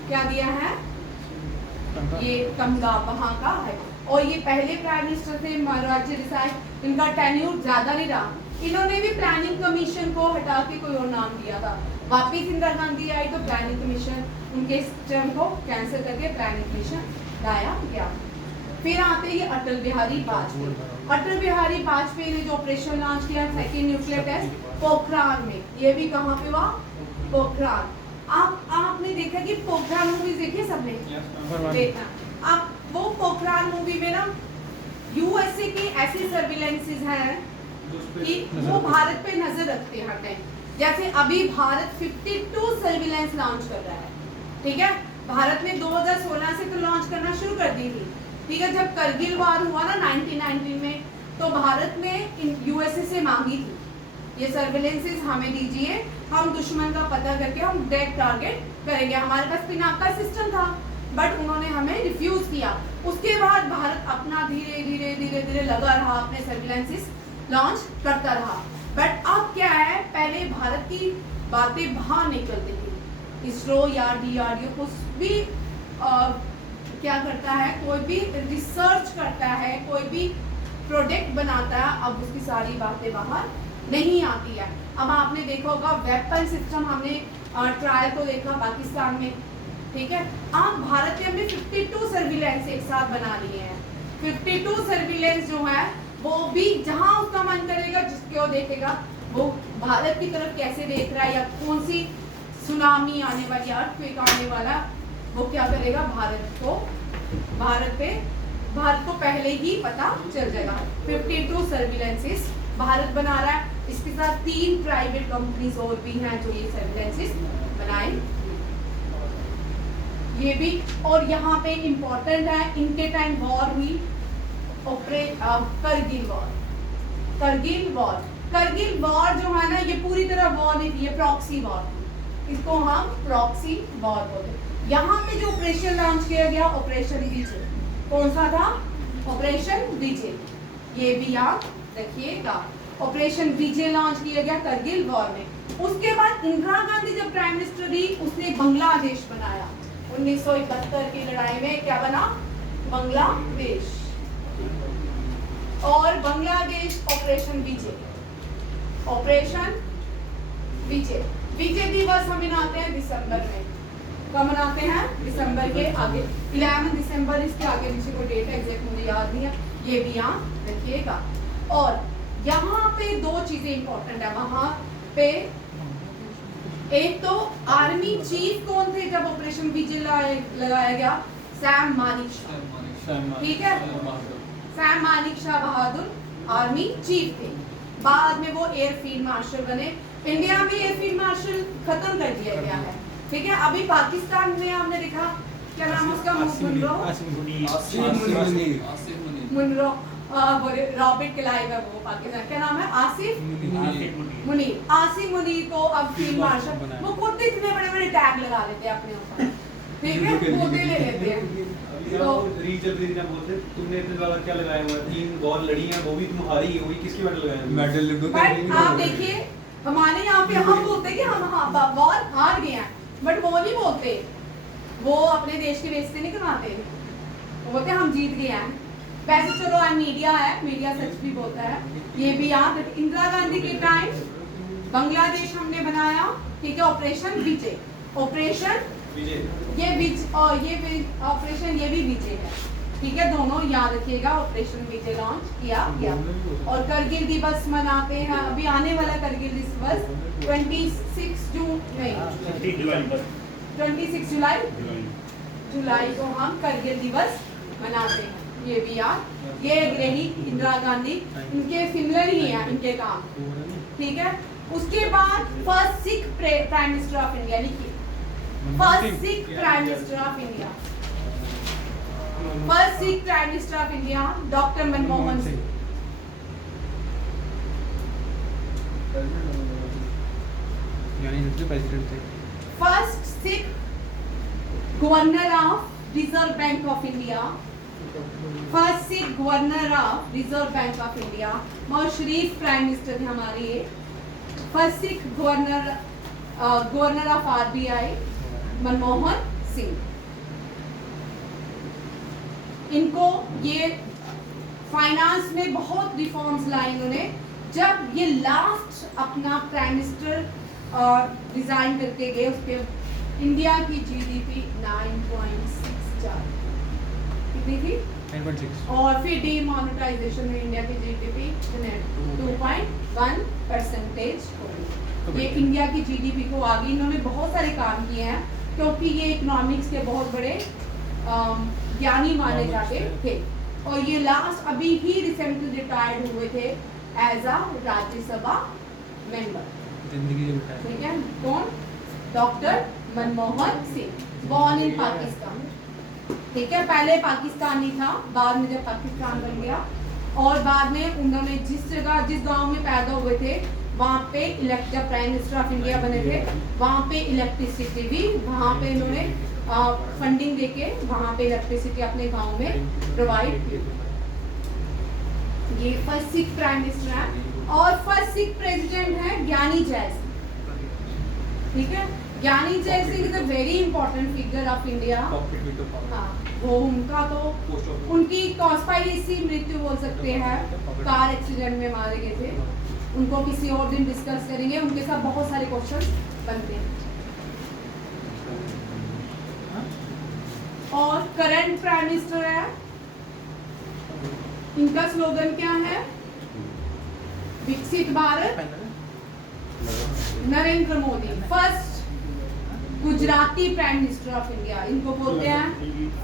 क्या दिया है, ये तमगा वहां का है। और ये पहले प्राइम मिनिस्टर थे मोरारजी देसाई, इनका टेन्यूर ज्यादा नहीं रहा। इन्होंने भी प्लानिंग कमीशन को हटा के कोई और नाम दिया था। वापिस इंदिरा गांधी आई तो प्लानिंग कमीशन, उनके टर्म को कैंसिल करके प्लानिंग कमीशन लाया गया। फिर आते ये अटल बिहारी वाजपेयी। अटल बिहारी वाजपेयी ने जो ऑपरेशन लॉन्च किया सेकेंड न्यूक्लियर टेस्ट पोखरान में, ये भी कहाँ पे हुआ? पोखरान। आपने देखा कि पोखरान मूवी देखी सबने? देखना आप, वो पोखरान मूवी में ना USA की ऐसी सर्विलेंसेस हैं कि वो भारत पे नजर रखते हैं हर टाइम। जैसे अभी भारत 52 सर्विलेंस लॉन्च कर रहा है, ठीक है। भारत ने 2016 से तो लॉन्च करना शुरू कर दी थी, ठीक है। जब करगिल वार हुआ ना 1919 में, तो भारत ने USA से मांगी थी ये सर्विलेंसेस हमें दीजिए, हम दुश्मन का पता करके हम डायरेक्ट टारगेट करेंगे। हमारे पास पिनाक का सिस्टम था, बट उन्होंने हमें रिफ्यूज किया। उसके बाद भारत अपना धीरे धीरे लगा रहा, अपने सर्विलेंसेस लॉन्च करता रहा। बट अब क्या है, पहले भारत की बातें बाहर निकलती थी। इसरो या DRDO कुछ भी क्या करता है, कोई भी रिसर्च करता है, कोई भी प्रोडक्ट बनाता है, अब उसकी सारी बातें बाहर नहीं आती है। अब आपने देखा होगा वेपन सिस्टम, हमने ट्रायल को देखा पाकिस्तान में, ठीक है। अब भारत ने हमने 52 सर्विलेंस एक साथ बना लिए हैं। 52 सर्विलेंस जो है वो भी जहां उसका मन करेगा, जिसको देखेगा वो भारत की तरफ कैसे देख रहा है, या कौन सी सुनामी आने वाली, अर्थक्वेक आने वाला, वो क्या करेगा, भारत को पहले ही पता चल जाएगा। 52 सर्विलेंसेस भारत बना रहा है, इसके साथ 3 प्राइवेट कंपनीज और भी हैं जो ये सर्विलेंसेस बनाए, ये भी। और यहाँ पे इम्पोर्टेंट है, इनके टाइम वॉर हुई, करगिल वॉर जो है ना, ये पूरी तरह वॉर नहीं थी, ये प्रॉक्सी वॉर थी, इसको हम प्रॉक्सी वॉर बोलते हैं। यहाँ पे जो ऑपरेशन लॉन्च किया गया, ऑपरेशन विजय, कौन सा था? ऑपरेशन विजय, ये भी याद रखिएगा। ऑपरेशन विजय लॉन्च किया गया करगिल वॉर में। उसके बाद इंदिरा गांधी जब प्राइम मिनिस्टर रही, उसने बांग्लादेश बनाया 1971 की लड़ाई में। क्या बना? बांग्लादेश। और बांग्लादेश ऑपरेशन विजय, ऑपरेशन विजय। विजय दिवस हम मनाते हैं दिसंबर में। कब मनाते हैं? दिसंबर के आगे 11 दिसंबर। इसके आगे नीचे कोई डेट एग्जैक्ट मुझे याद नहीं है, ये भी याद रखिएगा। और यहाँ पे दो चीजें इंपॉर्टेंट है वहां पे। एक तो आर्मी चीफ कौन थे जब ऑपरेशन विजय लगाया गया? सैम मानेकशॉ, ठीक है। सैम मानेकशॉ बहादुर आर्मी चीफ थे। बाद में वो एयर फील्ड मार्शल बने। इंडिया में एयर फील्ड मार्शल खत्म कर दिया गया है, ठीक है। अभी पाकिस्तान में आपने देखा, क्या नाम है उसका? मुनरो रॉबर्ट क्लाइव है वो पाकिस्तान। क्या नाम है? आसिफ मुनीर। आसिफ मुनीर को अब फील्ड मार्शल, वो खुद इतने बड़े बड़े टैग लगा लेते हैं अपने ऊपर, ठीक है, खुद ही ले लेते हैं। तो रीजन बोलते तुमने इतने ज्यादा क्या लगाया हुआ है? 3 वॉर लड़ी हैं, वो भी तुम हारी है, वो भी किसकी मेडल लगाए हैं? मेडल बट आप देखिए हमारे यहाँ पे हम बोलते हैं कि हम वॉर हार गए हैं, बट वो नहीं बोलते, वो अपने देश की बेइज्जती नहीं करवाते, वो बोलते हैं हम जीत गए हैं। वैसे चलो मीडिया है, मीडिया सच भी बोलता है, ये भी याद। इंदिरा गांधी के टाइम बांग्लादेश हमने बनाया, ठीक है, ऑपरेशन विजय। ऑपरेशन विजय, ये ऑपरेशन ये भी विजय है, ठीक है, दोनों याद रखिएगा। ऑपरेशन विजय लॉन्च किया गया। और करगिल दिवस मनाते हैं, अभी आने वाला करगिल दिवस 26 जून नहीं 26 जुलाई को हम करगिल दिवस मनाते हैं, ये भी याद। ये रही इंदिरा गांधी, इनके सिमिलर ही है इनके काम, ठीक है। उसके बाद first Sikh prime minister of India, लिखिए first Sikh prime minister of India. First Sikh prime minister of India doctor Manmohan Singh. President थे। First Sikh governor of reserve bank of India. First Sikh governor of reserve bank of India, बहुत शरीफ prime minister थे हमारे ये। First Sikh governor of RBI Manmohan Singh. इनको ये finance में बहुत रिफॉर्म्स लाए इन्होंने। जब ये लास्ट अपना प्राइम मिनिस्टर रिजाइन करके गए, उसके इंडिया की जीडीपी 9.64 कितनी थी? 9.6। और फिर डीमोनेटाइजेशन में इंडिया की जीडीपी 2.1% हो गई। ये इंडिया की जीडीपी को आगे इन्होंने बहुत सारे काम किए हैं, क्योंकि ये इकोनॉमिक्स के बहुत बड़े ज्ञानी माने जाते थे। और ये लास्ट अभी ही रिसेंटली रिटायर्ड हुए थे एज अ राज्यसभा मेंबर, ठीक है। कौन? Doctor Manmohan Singh, born in Pakistan, ठीक है। पहले पाकिस्तानी था, बाद में जब पाकिस्तान बन गया, और बाद में उन्होंने जिस जगह जिस गांव में पैदा हुए थे वहाँ पे जब प्राइम मिनिस्टर ऑफ इंडिया बने थे, वहाँ पे इलेक्ट्रिसिटी भी वहाँ पे इन्होंने फंडिंग देके वहाँ पे इलेक्ट्रिसिटी अपने गांव में प्रोवाइड की। ये फर्स्ट सिख प्राइम मिनिस्टर है। और फर्स्ट सिख प्रेसिडेंट है ज्ञानी जैल सिंह, ठीक है। ज्ञानी gel Singh is a very important figure of India. हाँ, वो उनका तो उनकी कॉन्स्पायरेसी मृत्यु बोल सकते हैं, कार एक्सीडेंट में मारे गए थे। उनको किसी और दिन डिस्कस करेंगे, उनके साथ बहुत सारे क्वेश्चंस बनते हैं। और करंट प्राइम मिनिस्टर है, इनका स्लोगन क्या है? विकसित Bharat Narendra Modi. First Gujarati prime minister of India, इनको बोलते हैं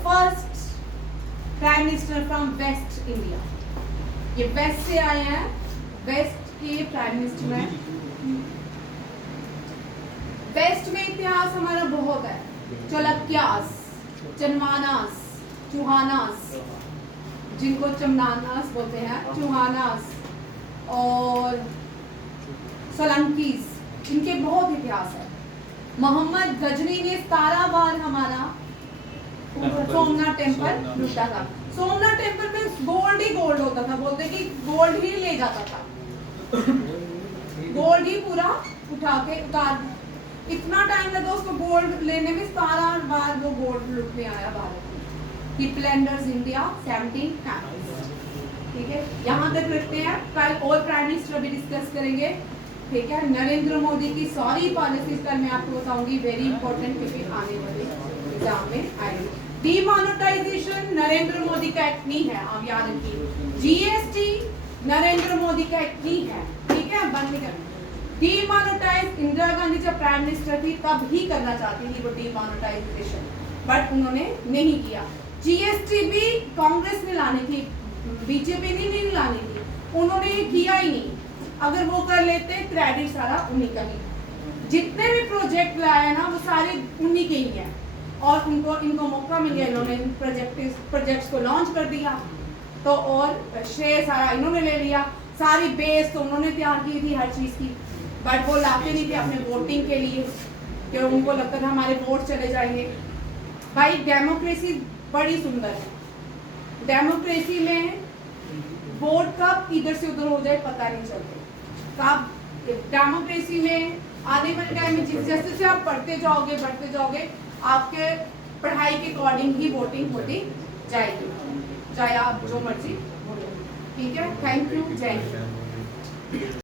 first prime minister from waste India. ये वेस्ट से आए हैं, वेस्ट के प्राइम मिनिस्टर हैं। वेस्ट में इतिहास हमारा बहुत है, चालुक्यास, चनवानास, चौहानास, जिनको चमनानास बोलते हैं, चौहानास और सोलंकीज, इनके बहुत इतिहास है। मोहम्मद गजनी ने 17 बार हमारा सोमनाथ टेम्पल लूटा था। सोमनाथ टेम्पल में गोल्ड ही गोल्ड होता था, बोलते कि गोल्ड ही ले जाता था, गोल्ड ही पूरा उठा के उतार, इतना टाइम लगा उसको गोल्ड लेने में, 17 बार वो गोल्ड लूट में आया भारत में। ही प्लैंडर्स इंडिया 17 टाइम्स। ठीक है, यहाँ तक रखते हैं, कल और प्राइम मिनिस्टर भी डिस्कस करेंगे। ठीक है, नरेंद्र मोदी की सारी पॉलिसीज कल मैं आपको बताऊंगी, वेरी इंपॉर्टेंट, क्योंकि आने वाले एग्जाम में आएगी। डीमोनेटाइजेशन नरेंद्र मोदी का एक्ट नहीं है, आप याद रखिए। जीएसटी नरेंद्र मोदी का एक्ट नहीं है, ठीक है, बंद कर। डीमोनेटाइज इंदिरा गांधी जब प्राइम मिनिस्टर थी तब ही करना चाहती थी वो डीमोनेटाइजेशन, बट उन्होंने नहीं किया। जीएसटी भी कांग्रेस ने लानी थी, बीजेपी ने नहीं लानी थी, उन्होंने ये किया ही नहीं। अगर वो कर लेते क्रेडिट सारा उन्हीं का ही, जितने भी प्रोजेक्ट लाए ना वो सारे उन्हीं के ही हैं, और इनको मौका मिल गया, इन्होंने प्रोजेक्ट्स को लॉन्च कर दिया, तो और श्रेय सारा इन्होंने ले लिया, सारी बेस तो उन्होंने तैयार की थी हर चीज़ की, बट वो लाते नहीं थे अपने वोटिंग के लिए, क्योंकि उनको लगता था हमारे वोट चले जाएंगे। भाई डेमोक्रेसी बड़ी सुंदर है, डेमोक्रेसी में वोट कब इधर से उधर हो जाए पता नहीं चलता। कब डेमोक्रेसी में आने वाले टाइम में जैसे जैसे आप पढ़ते जाओगे बढ़ते जाओगे, आपके पढ़ाई के अकॉर्डिंग ही वोटिंग होती जाएगी, चाहे आप जो मर्जी बोलो। ठीक है, थैंक यू, जय हिंद।